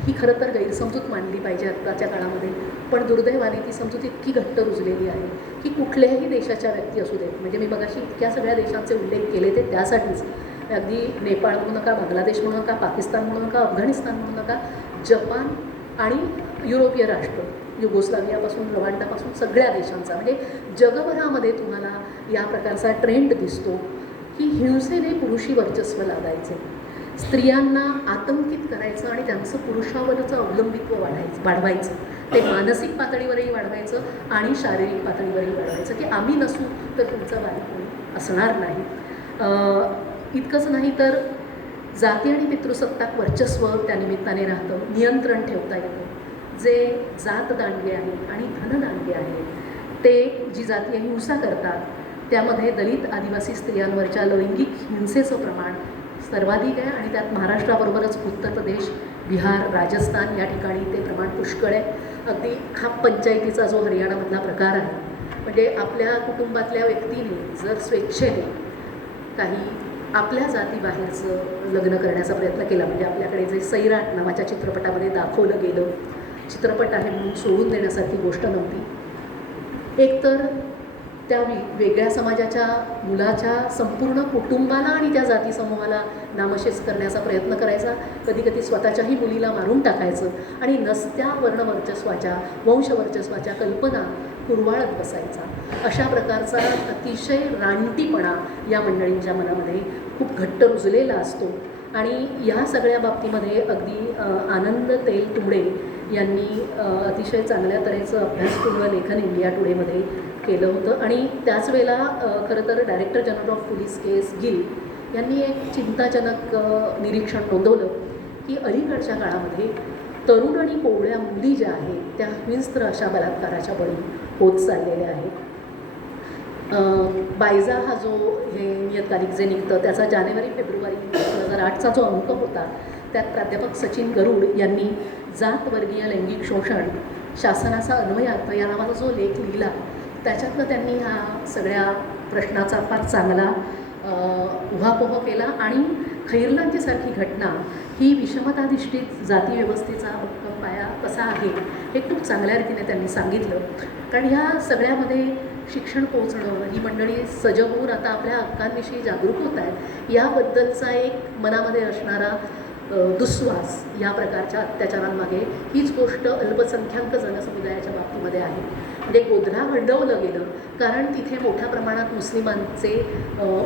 ही खरं तर गैरसमजूत मांडली पाहिजे आत्ताच्या काळामध्ये, पण दुर्दैवाने ती समजूत इतकी घट्ट रुजलेली आहे की कुठल्याही देशाच्या व्यक्ती असू देत, म्हणजे मी मगाशी इतक्या सगळ्या देशांचे उल्लेख केले ते त्यासाठीच, अगदी नेपाळ म्हणू नका, बांगलादेश म्हणू नका, पाकिस्तान म्हणू नका, अफगाणिस्तान म्हणू नका, जपान आणि युरोपीय राष्ट्र युगोस्लावियापासून रवांडापासून सगळ्या देशांचा, म्हणजे जगभरामध्ये तुम्हाला या प्रकारचा ट्रेंड दिसतो की हिंसेने पुरुषी वर्चस्व लादायचे, स्त्रियांना आतंकित करायचं आणि त्यांचं पुरुषावरचं अवलंबित्व वाढवायचं, ते मानसिक पातळीवरही वाढवायचं आणि शारीरिक पातळीवरही वाढवायचं की आम्ही नसू तर तुमचं बारी कोणी असणार नाही. इतकंच नाही तर जाती आणि पितृसत्ताक वर्चस्व त्या निमित्ताने राहतं, नियंत्रण ठेवता येतं. जे जात दांडगे आहेत आणि धनदांडगे आहेत ते जी जातीय हिंसा करतात त्यामध्ये दलित आदिवासी स्त्रियांवरच्या लैंगिक हिंसेचं प्रमाण सर्वाधिक आहे आणि त्यात महाराष्ट्राबरोबरच उत्तर प्रदेश, बिहार, राजस्थान या ठिकाणी ते प्रमाण पुष्कळ आहे. अगदी खाप पंचायतीचा जो हरियाणामधला प्रकार आहे, म्हणजे आपल्या कुटुंबातल्या व्यक्तीने जर स्वेच्छेने काही आपल्या जातीबाहेरचं लग्न करण्याचा प्रयत्न केला, म्हणजे आपल्याकडे जे सैराट नावाच्या चित्रपटामध्ये दाखवलं गेलं, चित्रपट आहे म्हणून सोडून देण्यासारखी गोष्ट नव्हती. एकतर त्या वेगळ्या समाजाच्या मुलाच्या संपूर्ण कुटुंबाला आणि त्या जाती समूहाला नामशेष करण्याचा प्रयत्न करायचा, कधी कधी स्वतःच्याही मुलीला मारून टाकायचं आणि नसत्या वर्णवर्चस्वाच्या वंशवर्चस्वाच्या कल्पना कुरवाळत बसायचा. अशा प्रकारचा अतिशय रानटीपणा या मंडळींच्या मनामध्ये खूप घट्ट रुजलेला असतो. आणि या सगळ्या बाबतीमध्ये अगदी आनंद तेलतुंबडे यांनी अतिशय चांगल्या तऱ्हेचं अभ्यासपूर्ण लेखन इंडिया टुडेमध्ये केलं होतं. आणि त्याच वेळेला खरं तर director general of police KS. Gill यांनी एक चिंताजनक निरीक्षण नोंदवलं की अलीकडच्या काळामध्ये तरुण आणि कोवळ्या मुली ज्या आहेत त्या हिंस्त्र अशा बलात्काराच्या बळी होत चाललेल्या आहेत. बायजा हा जो हे नियतकालिक जे निघतं त्याचा जानेवारी-फेब्रुवारी 2008चा जो अंक होता त्यात प्राध्यापक सचिन गरुड यांनी जातवर्गीय लैंगिक शोषण शासनाचा अन्वयार्थ या नावाचा जो लेख लिहिला त्याच्यातनं त्यांनी ह्या सगळ्या प्रश्नाचा फार चांगला उहापोह केला. आणि खैरलांचीसारखी घटना ही विषमताधिष्ठित जाती व्यवस्थेचा भक्कम पाया कसा आहे हे खूप चांगल्या रीतीने त्यांनी सांगितलं. कारण ह्या सगळ्यामध्ये शिक्षण पोहोचणं, ही मंडळी सजग होऊन आता आपल्या हक्कांविषयी जागरूक होत आहेत याबद्दलचा एक मनामध्ये असणारा दुस्वास या प्रकारच्या अत्याचारांमागे हीच गोष्ट अल्पसंख्याक जनसमुदायाच्या बाबतीमध्ये आहे. म्हणजे गोधरा घडवलं गेलं कारण तिथे मोठ्या प्रमाणात मुस्लिमांचे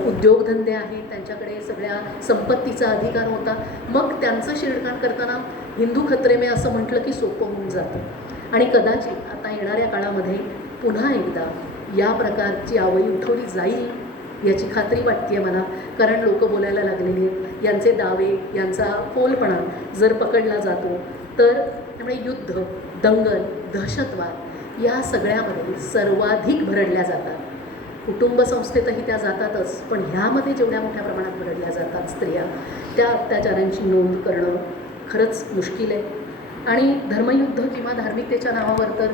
उद्योगधंदे आहेत, त्यांच्याकडे सगळ्या संपत्तीचा अधिकार होता. मग त्यांचं शिरकाण करताना हिंदू खत्रे में असं म्हटलं की सोपं होऊन जातं. आणि कदाचित आता येणाऱ्या काळामध्ये पुन्हा एकदा या प्रकारची आवई उठवली जाईल याची खात्री वाटते मला. कारण लोक बोलायला लागलेली आहेत, यांचे दावे, यांचा फोलपणा जर पकडला जातो तर त्यामुळे युद्ध, दंगल, दहशतवाद या सगळ्यामध्ये सर्वाधिक भरडल्या जातात. कुटुंब संस्थेतही त्या जातातच, पण ह्यामध्ये जेवढ्या मोठ्या प्रमाणात भरडल्या जातात स्त्रिया, त्या अत्याचारांची नोंद करणं खरंच मुश्किल आहे. आणि धर्मयुद्ध किंवा धार्मिकतेच्या नावावर तर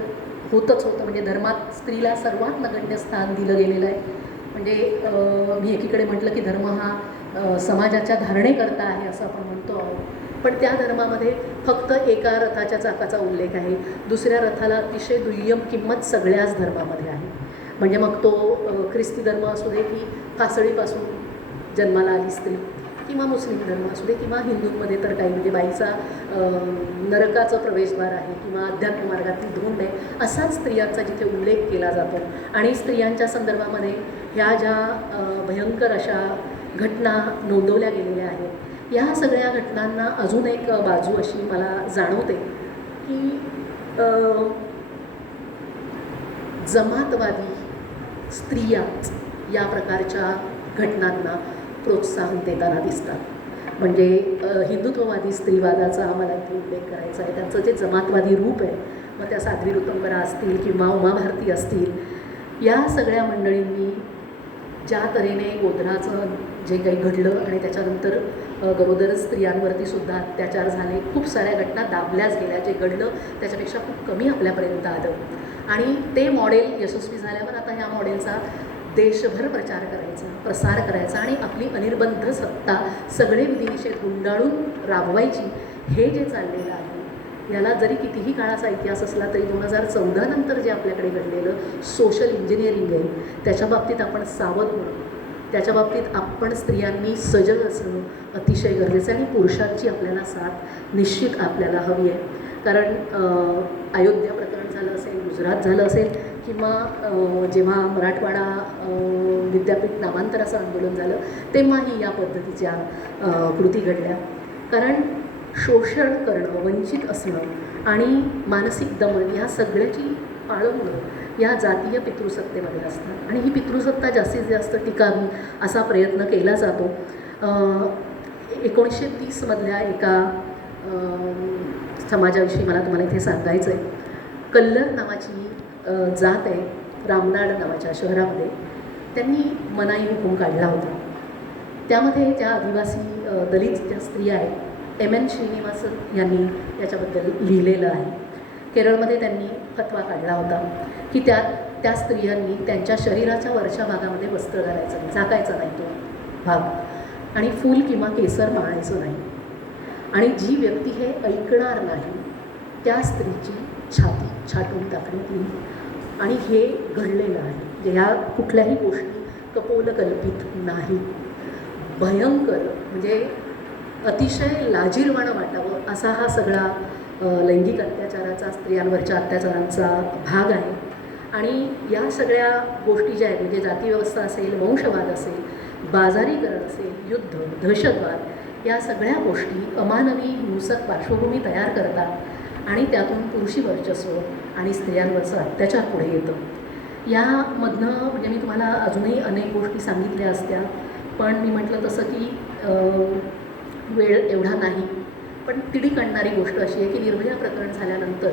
होतच होतं. म्हणजे धर्मात स्त्रीला सर्वात नगण्य स्थान दिलं गेलेलं आहे. म्हणजे मी एकीकडे म्हटलं की धर्म हा समाजाच्या धारणेकरता आहे असं आपण म्हणतो आहोत, पण त्या धर्मामध्ये फक्त एका रथाच्या चाकाचा उल्लेख आहे, दुसऱ्या रथाला अतिशय दुय्यम किंमत सगळ्याच धर्मामध्ये आहे. म्हणजे मग तो ख्रिस्ती धर्म असू दे की फासळीपासून जन्माला आली स्त्री, किंवा मुस्लिम धर्म असू दे, किंवा हिंदूंमध्ये तर काही म्हणजे बाईचा नरकाचं प्रवेशद्वार आहे किंवा अध्यात्म मार्गातील धोंड आहे असाच स्त्रियांचा जिथे उल्लेख केला जातो. आणि स्त्रियांच्या संदर्भामध्ये ह्या ज्या भयंकर अशा घटना नोंदवल्या गेलेल्या आहेत, या सगळ्या घटनांना अजून एक बाजू अशी मला जाणवते की जमातवादी स्त्रियाच या प्रकारच्या घटनांना प्रोत्साहन देताना दिसतात. म्हणजे हिंदुत्ववादी स्त्रीवादाचा आम्हाला इथे उल्लेख करायचा आहे. त्यांचं जे जमातवादी रूप आहे, मग त्या साध्वी ऋतंबरा असतील किंवा उमा भारती असतील, या सगळ्या मंडळींनी ज्या तऱ्हेने गोधराचं जे काही घडलं आणि त्याच्यानंतर गरोदर स्त्रियांवरती सुद्धा अत्याचार झाले, खूप साऱ्या घटना दाबल्याच गेल्या, जे घडलं त्याच्यापेक्षा खूप कमी आपल्यापर्यंत आलं. आणि ते मॉडेल यशस्वी झाल्यावर आता ह्या मॉडेलचा देशभर प्रचार करायचा, प्रसार करायचा आणि आपली अनिर्बंध सत्ता सगळे विधिनिषेध गुंडाळून राबवायची, हे जे चाललेलं आहे याला जरी कितीही काळाचा इतिहास असला तरी 2014 नंतर जे आपल्याकडे घडलेलं सोशल इंजिनिअरिंग आहे त्याच्या बाबतीत आपण सावध होणं त्याच्या बाबतीत आपण स्त्रियांनी सजग असणं अतिशय गरजेचं आहे आणि पुरुषांची आपल्याला साथ निश्चित आपल्याला हवी आहे. कारण अयोध्या प्रकरण झालं असेल, गुजरात झालं असेल किंवा जेव्हा मराठवाडा विद्यापीठ नामांतराचं आंदोलन झालं तेव्हाही या पद्धतीच्या कृती घडल्या. कारण शोषण करणं, वंचित असणं आणि मानसिक दमन ह्या सगळ्याची पाळंमुळं या जातीय पितृसत्तेमध्ये असतात आणि ही पितृसत्ता जास्तीत जास्त टिकावी असा प्रयत्न केला जातो. 1930मधल्या एका समाजाविषयी मला तुम्हाला इथे सांगायचं आहे. कल्लर नावाची जात आहे रामनाड नावाच्या शहरामध्ये. त्यांनी मनाई हुकूम काढला होता. त्यामध्ये ज्या आदिवासी दलित ज्या स्त्रिया आहेत, M.N. श्रीनिवासन यांनी याच्याबद्दल लिहिलेलं आहे. केरळमध्ये त्यांनी फतवा काढला होता की त्या स्त्रियांनी त्यांच्या शरीराच्या वरच्या भागामध्ये वस्त्र घालायचं नाही, झाकायचा नाही तो भाग आणि फूल किंवा केसर माळायचं नाही. आणि जी व्यक्ती हे ऐकणार नाही त्या स्त्रीची छाती छाटून टाकण्यात येईल. आणि हे घडलेलं आहे. म्हणजे ह्या कुठल्याही गोष्टी कपोलकल्पित नाही. भयंकर म्हणजे अतिशय लाजिरवाणं वाटावं असा हा सगळा लैंगिक अत्याचाराचा, स्त्रियांवरच्या अत्याचारांचा भाग आहे. आणि या सगळ्या गोष्टी ज्या आहेत म्हणजे जातीव्यवस्था असेल, वंशवाद असेल, बाजारीकरण असेल, युद्ध, दहशतवाद या सगळ्या गोष्टी अमानवी हिंसक पार्श्वभूमी तयार करतात आणि त्यातून पुरुषी वर्चस्व आणि स्त्रियांवरचं अत्याचार पुढे येतं. यामधनं म्हणजे मी तुम्हाला अजूनही अनेक गोष्टी सांगितल्या असत्या, पण मी म्हटलं तसं की वेळ एवढा नाही. पण तिडीक आणणारी गोष्ट अशी आहे की निर्भया प्रकरण झाल्यानंतर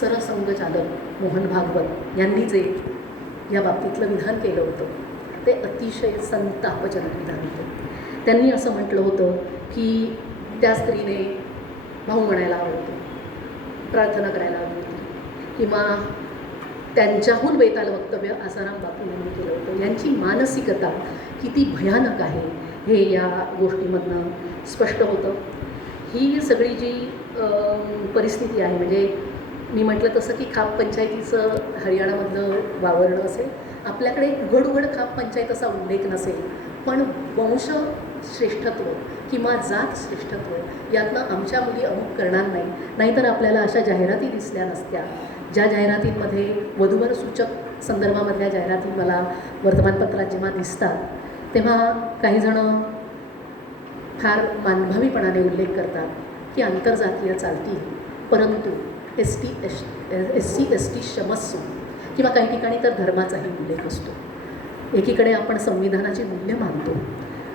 सरसंघचालक मोहन भागवत यांनी जे या बाबतीतलं विधान केलं होतं ते अतिशय संतापजनक विधान होतं. त्यांनी असं म्हटलं होतं की त्या स्त्रीने भाऊ म्हणायला हवं होतं, प्रार्थना करायला हवी होती किंवा त्यांच्याहून बेताल वक्तव्य आसाराम बापू यांनी केलं होतं. यांची मानसिकता किती भयानक आहे हे या गोष्टीमधनं स्पष्ट होतं. ही सगळी जी परिस्थिती आहे म्हणजे मी म्हटलं तसं की खाप पंचायतीचं हरियाणामधलं वावरणं असेल, आपल्याकडे उघड खाप पंचायत असा उल्लेख नसेल, पण वंश श्रेष्ठत्व किंवा जात श्रेष्ठत्व यातनं आमच्या मुली अमुक करणार नाही, नाहीतर आपल्याला अशा जाहिराती दिसल्या नसत्या. ज्या जाहिरातींमध्ये वधूवर सूचक संदर्भामधल्या जाहिराती मला वर्तमानपत्रात जेव्हा दिसतात तेव्हा काही जणं फार मानभावीपणाने उल्लेख करतात की आंतरजातीय चालतील, परंतु SC/ST क्षमस्व किंवा काही ठिकाणी तर धर्माचाही उल्लेख असतो. एकीकडे आपण संविधानाची मूल्य मानतो,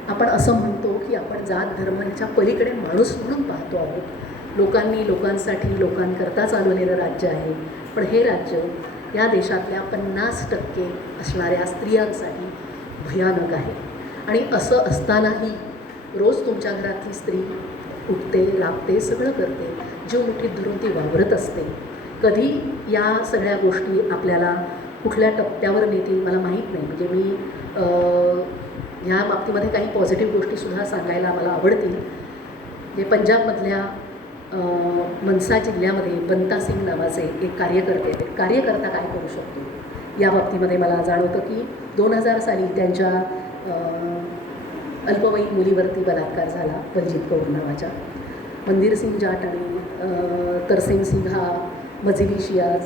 आपण असं म्हणतो की आपण जात धर्म ह्याच्या पलीकडे माणूस म्हणून पाहतो आहोत. लोकांनी लोकांसाठी लोकांकरता चालवलेलं राज्य आहे, पण हे राज्य या देशातल्या 50% असणाऱ्या स्त्रियांसाठी भयानक आहे. आणि असं असतानाही रोज तुमच्या घरातली स्त्री उठते, लागते, सगळं करते, जीव मुठीत धरून ती वावरत असते. कधी या सगळ्या गोष्टी आपल्याला कुठल्या टप्प्यावर नेतील मला माहीत नाही. म्हणजे मी ह्या बाबतीमध्ये काही पॉझिटिव्ह गोष्टीसुद्धा सांगायला मला आवडतील. जे पंजाबमधल्या मनसा जिल्ह्यामध्ये बंता सिंग नावाचे एक कार्यकर्ते आहेत. कार्यकर्ता काय करू शकतो या बाबतीमध्ये मला जाणवतं की 2000 साली त्यांच्या अल्पवयीन मुलीवरती बलात्कार झाला बलजीत कौर नावाच्या. मंदिर सिंग जाट आणि तरसेम सिंग हा मझिबी शिया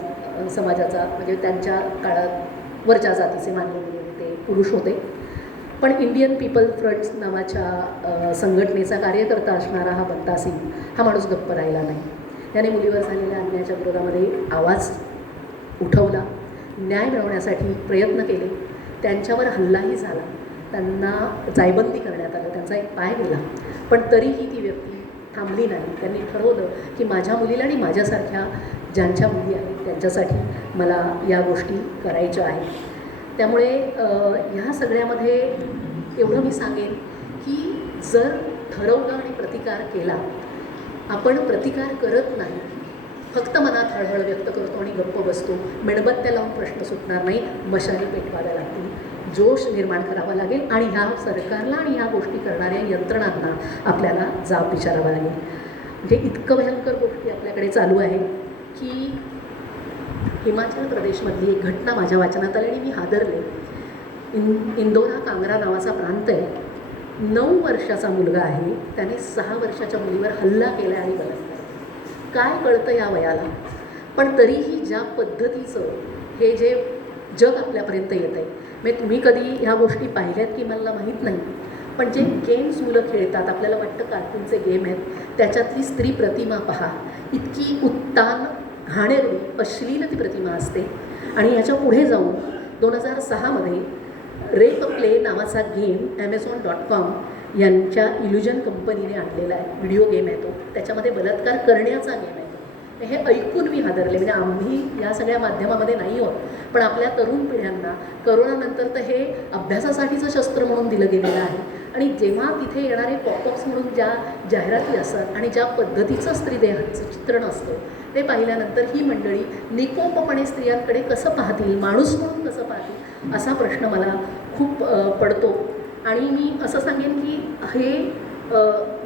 समाजाचा म्हणजे त्यांच्या काळात वरच्या जातीचे मानले गेलेले ते पुरुष होते. पण इंडियन पीपल फ्रंट नावाच्या संघटनेचा कार्यकर्ता असणारा हा बंता सिंग हा माणूस गप्प राहिला नाही. त्याने मुलीवर झालेल्या अन्यायाच्या विरोधामध्ये आवाज उठवला, न्याय मिळवण्यासाठी प्रयत्न केले. त्यांच्यावर हल्लाही झाला, त्यांना जायबंदी करण्यात आलं, त्यांचा एक पाय गेला, पण तरीही ती व्यक्ती थांबली नाही. त्यांनी ठरवलं की माझ्या मुलीला आणि माझ्यासारख्या ज्यांच्या मुली आहेत त्यांच्यासाठी मला या गोष्टी करायच्या आहेत. त्यामुळे ह्या सगळ्यामध्ये एवढं मी सांगेन की जर ठरवलं आणि प्रतिकार केला, आपण प्रतिकार करत नाही, फक्त मनात हळहळ व्यक्त करतो आणि गप्प बसतो, मेणबत्त्या लावून प्रश्न सुटणार नाही, मशाली पेटवाव्या लागतील, जोश निर्माण करावा लागेल आणि ह्या सरकारला आणि ह्या गोष्टी करणाऱ्या यंत्रणांना आपल्याला जाब विचारावा लागेल. म्हणजे इतकं भयंकर गोष्टी आपल्याकडे चालू आहे की हिमाचल प्रदेशमधली एक घटना माझ्या वाचनात आली आणि मी हादरले. इंदोरा कांगरा नावाचा प्रांत आहे. 9 वर्षाचा मुलगा आहे, त्याने 6 वर्षाच्या मुलीवर हल्ला केला आणि बलात्कार. काय कळतं या वयाला? पण तरीही ज्या पद्धतीचं हे जे जग आपल्यापर्यंत येत आहे, म्हणजे तुम्ही कधी ह्या गोष्टी पाहिल्यात की मला माहीत नाही, पण जे गेम्स मुलं खेळतात, आपल्याला वाटतं कार्टूनचे गेम आहेत, त्याच्यातली स्त्री प्रतिमा पहा, इतकी उत्तान, घाणेरडी, अश्लील ती प्रतिमा असते. आणि याच्या पुढे जाऊन 2006मध्ये रेप प्ले नावाचा गेम Amazon.com यांच्या इल्युजन कंपनीने आणलेला आहे. व्हिडिओ गेम आहे तो, त्याच्यामध्ये बलात्कार करण्याचा गेम आहे. हे ऐकून मी हादरले. म्हणजे आम्ही या सगळ्या माध्यमामध्ये नाही आहोत, पण आपल्या तरुण पिढ्यांना करोनानंतर तर हे अभ्यासासाठीचं शस्त्र म्हणून दिलं गेलेलं आहे. आणि जेव्हा तिथे येणारे पॉपअप्स म्हणून ज्या जाहिराती असतात आणि ज्या पद्धतीचं स्त्रीदेहाचं चित्रण असतं, ते पाहिल्यानंतर ही मंडळी निकोपपणे स्त्रियांकडे कसं पाहतील, माणूस म्हणून कसं पाहतील, असा प्रश्न मला खूप पडतो. आणि मी असं सांगेन की हे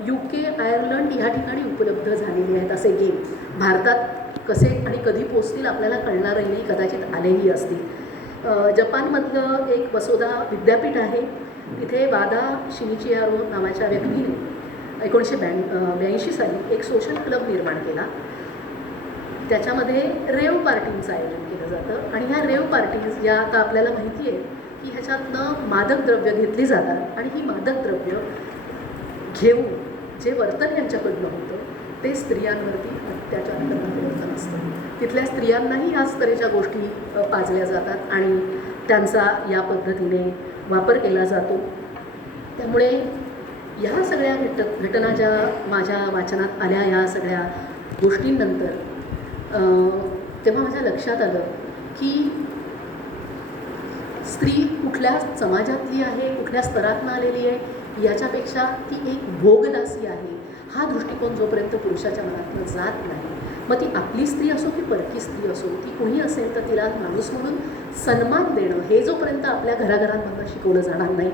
UK, आयर्लंड या ठिकाणी उपलब्ध झालेले आहेत असे गेम. भारतात कसे आणि कधी पोचतील आपल्याला कळणारही नाही, कदाचित आलेही असतील. जपानमधलं एक वसोदा विद्यापीठ आहे, तिथे वादा शिनिचियारो नावाच्या व्यक्तीने 1982 साली एक सोशल क्लब निर्माण केला. त्याच्यामध्ये रेव पार्टींचं आयोजन केलं जातं. आणि ह्या रेव पार्टीज या आता आपल्याला माहिती आहे की ह्याच्यातनं मादक द्रव्य घेतली जातात आणि ही मादक द्रव्य घेऊन जे वर्तन यांच्याकडनं होतं ते स्त्रियांवरती अत्याचार करणारं वर्तन असतं. तिथल्या स्त्रियांनाही याच तऱ्हेच्या गोष्टी पाजल्या जातात आणि त्यांचा या पद्धतीने वापर केला जातो. त्यामुळे ह्या सगळ्या घटना ज्या माझ्या वाचनात आल्या, ह्या सगळ्या गोष्टींनंतर तेव्हा माझ्या लक्षात आलं की स्त्री कुठल्या समाजातली आहे, कुठल्या स्तरातनं आलेली आहे, याच्यापेक्षा ती एक भोगदासी आहे. हा दृष्टिकोन जोपर्यंत पुरुषाच्या मनातनं जात नाही, मग ती आपली स्त्री असो की परकी स्त्री असो, ती कुणी असेल तर तिला माणूस म्हणून सन्मान देणं हे जोपर्यंत आपल्या घराघरांमधनं शिकवलं जाणार नाही,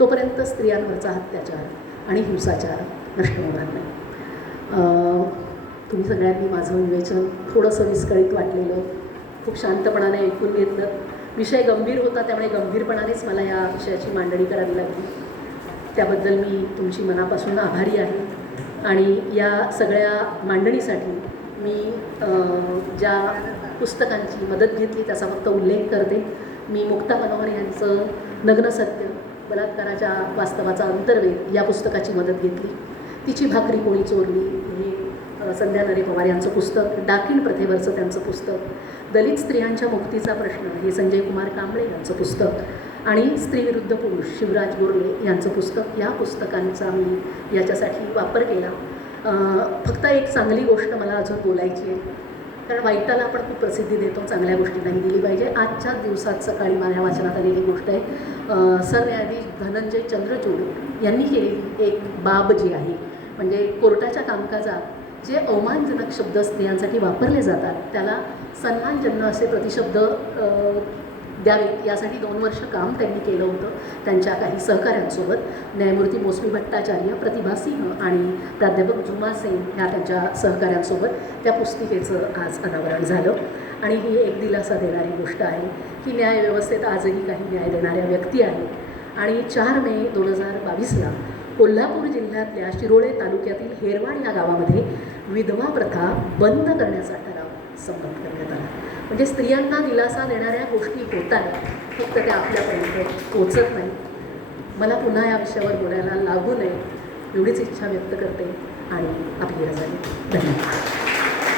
तोपर्यंत स्त्रियांवरचा अत्याचार आणि हिंसाचार नष्ट होणार नाही. तुम्ही सगळ्यांनी माझं विवेचन थोडंसं विस्कळीत वाटलेलं खूप शांतपणाने ऐकून घेतलं. विषय गंभीर होता, त्यामुळे गंभीरपणानेच मला या विषयाची मांडणी करावी लागली. त्याबद्दल मी तुमची मनापासून आभारी आहे. आणि या सगळ्या मांडणीसाठी मी ज्या पुस्तकांची मदत घेतली त्याचा फक्त उल्लेख करते. मी मुक्ता मनोहर यांचं नग्न सत्य, बलात्काराच्या वास्तवाचा अंतर्वेद या पुस्तकाची मदत घेतली. तिची भाकरी कोणी चोरली हे संध्या नरे पवार यांचं पुस्तक, डाकीण प्रथेवरचं त्यांचं पुस्तक, दलित स्त्रियांच्या मुक्तीचा प्रश्न हे संजय कुमार कांबळे यांचं पुस्तक आणि स्त्री विरुद्ध पुरुष शिवराज गोरले यांचं पुस्तक, या पुस्तकांचा मी याच्यासाठी वापर केला. फक्त एक चांगली गोष्ट मला अजून बोलायची आहे, कारण वाईटाला आपण खूप प्रसिद्धी देतो, चांगल्या गोष्टी नाही दिली पाहिजे. आजच्याच दिवसात सकाळी माझ्या वाचनात आलेली गोष्ट आहे. सरन्यायाधीश धनंजय चंद्रचूड यांनी केलेली एक बाब जी आहे, म्हणजे कोर्टाच्या कामकाजात जे अवमानजनक शब्द स्त्रियांसाठी वापरले जातात त्याला सन्मानजन्य असे प्रतिशब्द द्यावेत, यासाठी 2 वर्ष काम त्यांनी केलं होतं त्यांच्या काही सहकाऱ्यांसोबत. न्यायमूर्ती मोसमी भट्टाचार्य, प्रतिभा सिंह आणि प्राध्यापक जुमा सेन ह्या त्यांच्या सहकाऱ्यांसोबत त्या पुस्तिकेचं आज अनावरण झालं. आणि ही एक दिलासा देणारी गोष्ट आहे की न्यायव्यवस्थेत आजही काही न्याय देणाऱ्या व्यक्ती आहेत. आणि 4 मे 2022ला कोल्हापूर जिल्ह्यातल्या शिरोळे तालुक्यातील हेरवाड या गावामध्ये विधवा प्रथा बंद करण्याचा ठराव संमत करण्यात आला. म्हणजे स्त्रियांना दिलासा देणाऱ्या गोष्टी होत आहेत, फक्त त्या आपल्यापर्यंत पोचत नाही. मला पुन्हा या विषयावर बोलायला लागू नये एवढीच इच्छा व्यक्त करते आणि आपली रजा घेते. धन्यवाद.